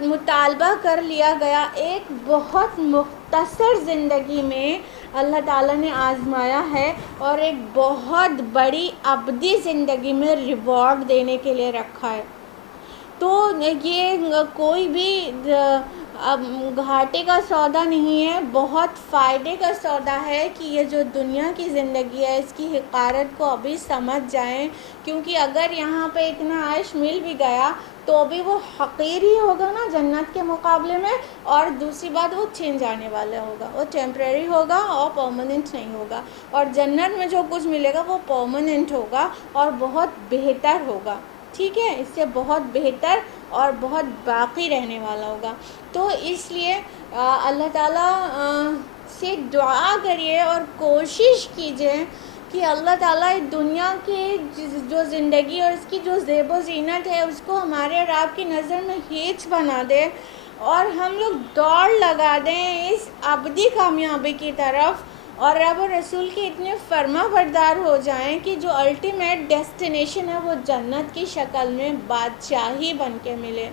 مطالبہ کر لیا گیا، ایک بہت مختصر زندگی میں اللہ تعالیٰ نے آزمایا ہے، اور ایک بہت بڑی ابدی زندگی میں ریوارڈ دینے کے لیے رکھا ہے۔ تو یہ کوئی بھی گھاٹے کا سودا نہیں ہے، بہت فائدے کا سودا ہے کہ یہ جو دنیا کی زندگی ہے اس کی حقارت کو ابھی سمجھ جائیں، کیونکہ اگر یہاں پہ اتنا عیش مل بھی گیا تو بھی وہ حقیر ہی ہوگا نا جنت کے مقابلے میں، اور دوسری بات وہ چھن جانے والا ہوگا، وہ ٹیمپریری ہوگا اور پرماننٹ نہیں ہوگا، اور جنت میں جو کچھ ملے گا وہ پرماننٹ ہوگا اور بہت بہتر ہوگا، ٹھیک ہے، اس سے بہت بہتر اور بہت باقی رہنے والا ہوگا۔ تو اس لیے اللہ تعالیٰ سے دعا کریے اور کوشش کیجئے کہ اللہ تعالیٰ دنیا کی جو زندگی اور اس کی جو زیب و زینت ہے اس کو ہمارے اور آپ کی نظر میں ہیچ بنا دے، اور ہم لوگ دوڑ لگا دیں اس ابدی کامیابی کی طرف، اور رب اور رسول کے اتنے فرما بردار ہو جائیں کہ جو الٹیمیٹ ڈیسٹینیشن ہے وہ جنت کی شکل میں بادشاہی بن کے ملے،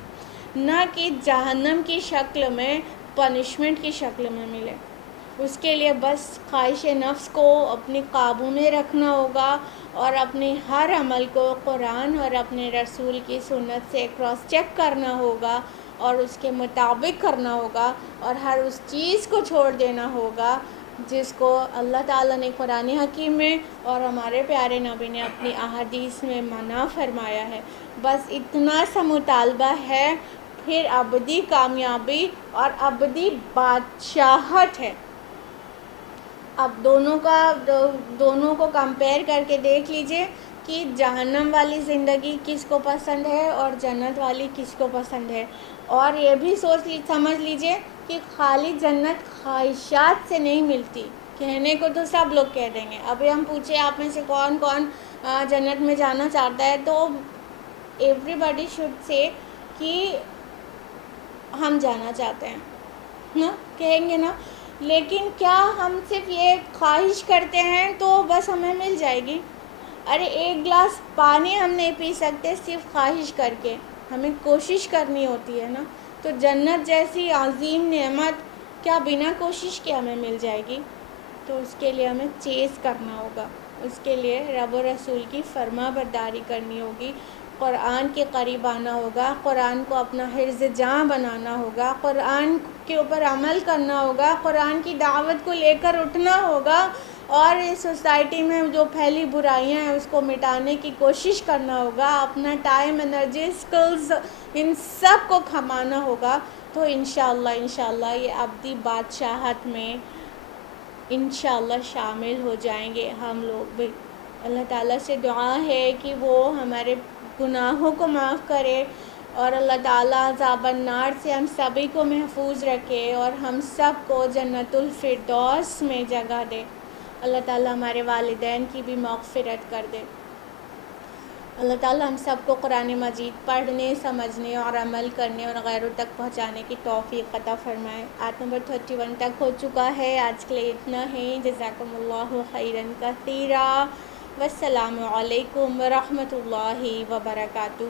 نہ کہ جہنم کی شکل میں، پنشمنٹ کی شکل میں ملے۔ اس کے لیے بس خواہش نفس کو اپنے قابو میں رکھنا ہوگا، اور اپنے ہر عمل کو قرآن اور اپنے رسول کی سنت سے کراس چیک کرنا ہوگا، اور اس کے مطابق کرنا ہوگا، اور ہر اس چیز کو چھوڑ دینا ہوگا جس کو اللہ تعالیٰ نے قرآن حکیم میں اور ہمارے پیارے نبی نے اپنی احادیث میں منع فرمایا ہے۔ بس اتنا سا مطالبہ ہے، پھر ابدی کامیابی اور ابدی بادشاہت ہے۔ اب دونوں کو کمپیئر کر کے دیکھ لیجئے کہ جہنم والی زندگی کس کو پسند ہے اور جنت والی کس کو پسند ہے، اور یہ بھی سمجھ لیجئے کہ خالی جنت خواہشات سے نہیں ملتی، کہنے کو تو سب لوگ کہہ دیں گے۔ ابھی ہم پوچھیں آپ میں سے کون کون جنت میں جانا چاہتا ہے، تو ایوری باڈی شوڈ سے کہ ہم جانا چاہتے ہیں نا، کہیں گے نا، لیکن کیا ہم صرف یہ خواہش کرتے ہیں تو بس ہمیں مل جائے گی؟ ارے ایک گلاس پانی ہم نہیں پی سکتے صرف خواہش کر کے، ہمیں کوشش کرنی ہوتی ہے نا۔ تو جنت جیسی عظیم نعمت کیا بنا کوشش کے ہمیں مل جائے گی؟ تو اس کے لیے ہمیں چیز کرنا ہوگا، اس کے لیے رب و رسول کی فرما برداری کرنی ہوگی، قرآن کے قریب آنا ہوگا، قرآن کو اپنا حرز جاں بنانا ہوگا، قرآن کے اوپر عمل کرنا ہوگا، قرآن کی دعوت کو لے کر اٹھنا ہوگا، اور اس سوسائٹی میں جو پھیلی برائیاں ہیں اس کو مٹانے کی کوشش کرنا ہوگا، اپنا ٹائم، انرجی، سکلز، ان سب کو کھمانا ہوگا۔ تو انشاءاللہ یہ ابدی بادشاہت میں انشاءاللہ شامل ہو جائیں گے ہم لوگ بھی۔ اللہ تعالیٰ سے دعا ہے کہ وہ ہمارے گناہوں کو معاف کرے، اور اللہ تعالیٰ عذاب النار سے ہم سبھی کو محفوظ رکھے، اور ہم سب کو جنت الفردوس میں جگہ دے۔ اللہ تعالیٰ ہمارے والدین کی بھی مغفرت کر دے۔ اللہ تعالیٰ ہم سب کو قرآن مجید پڑھنے، سمجھنے اور عمل کرنے اور غیروں تک پہنچانے کی توفیق عطا فرمائے۔ آیت نمبر 31 تک ہو چکا ہے، آج کے لیے اتنا ہی۔ جزاکم اللہ خیرا کثیرا، والسلام علیکم ورحمۃ اللہ وبرکاتہ۔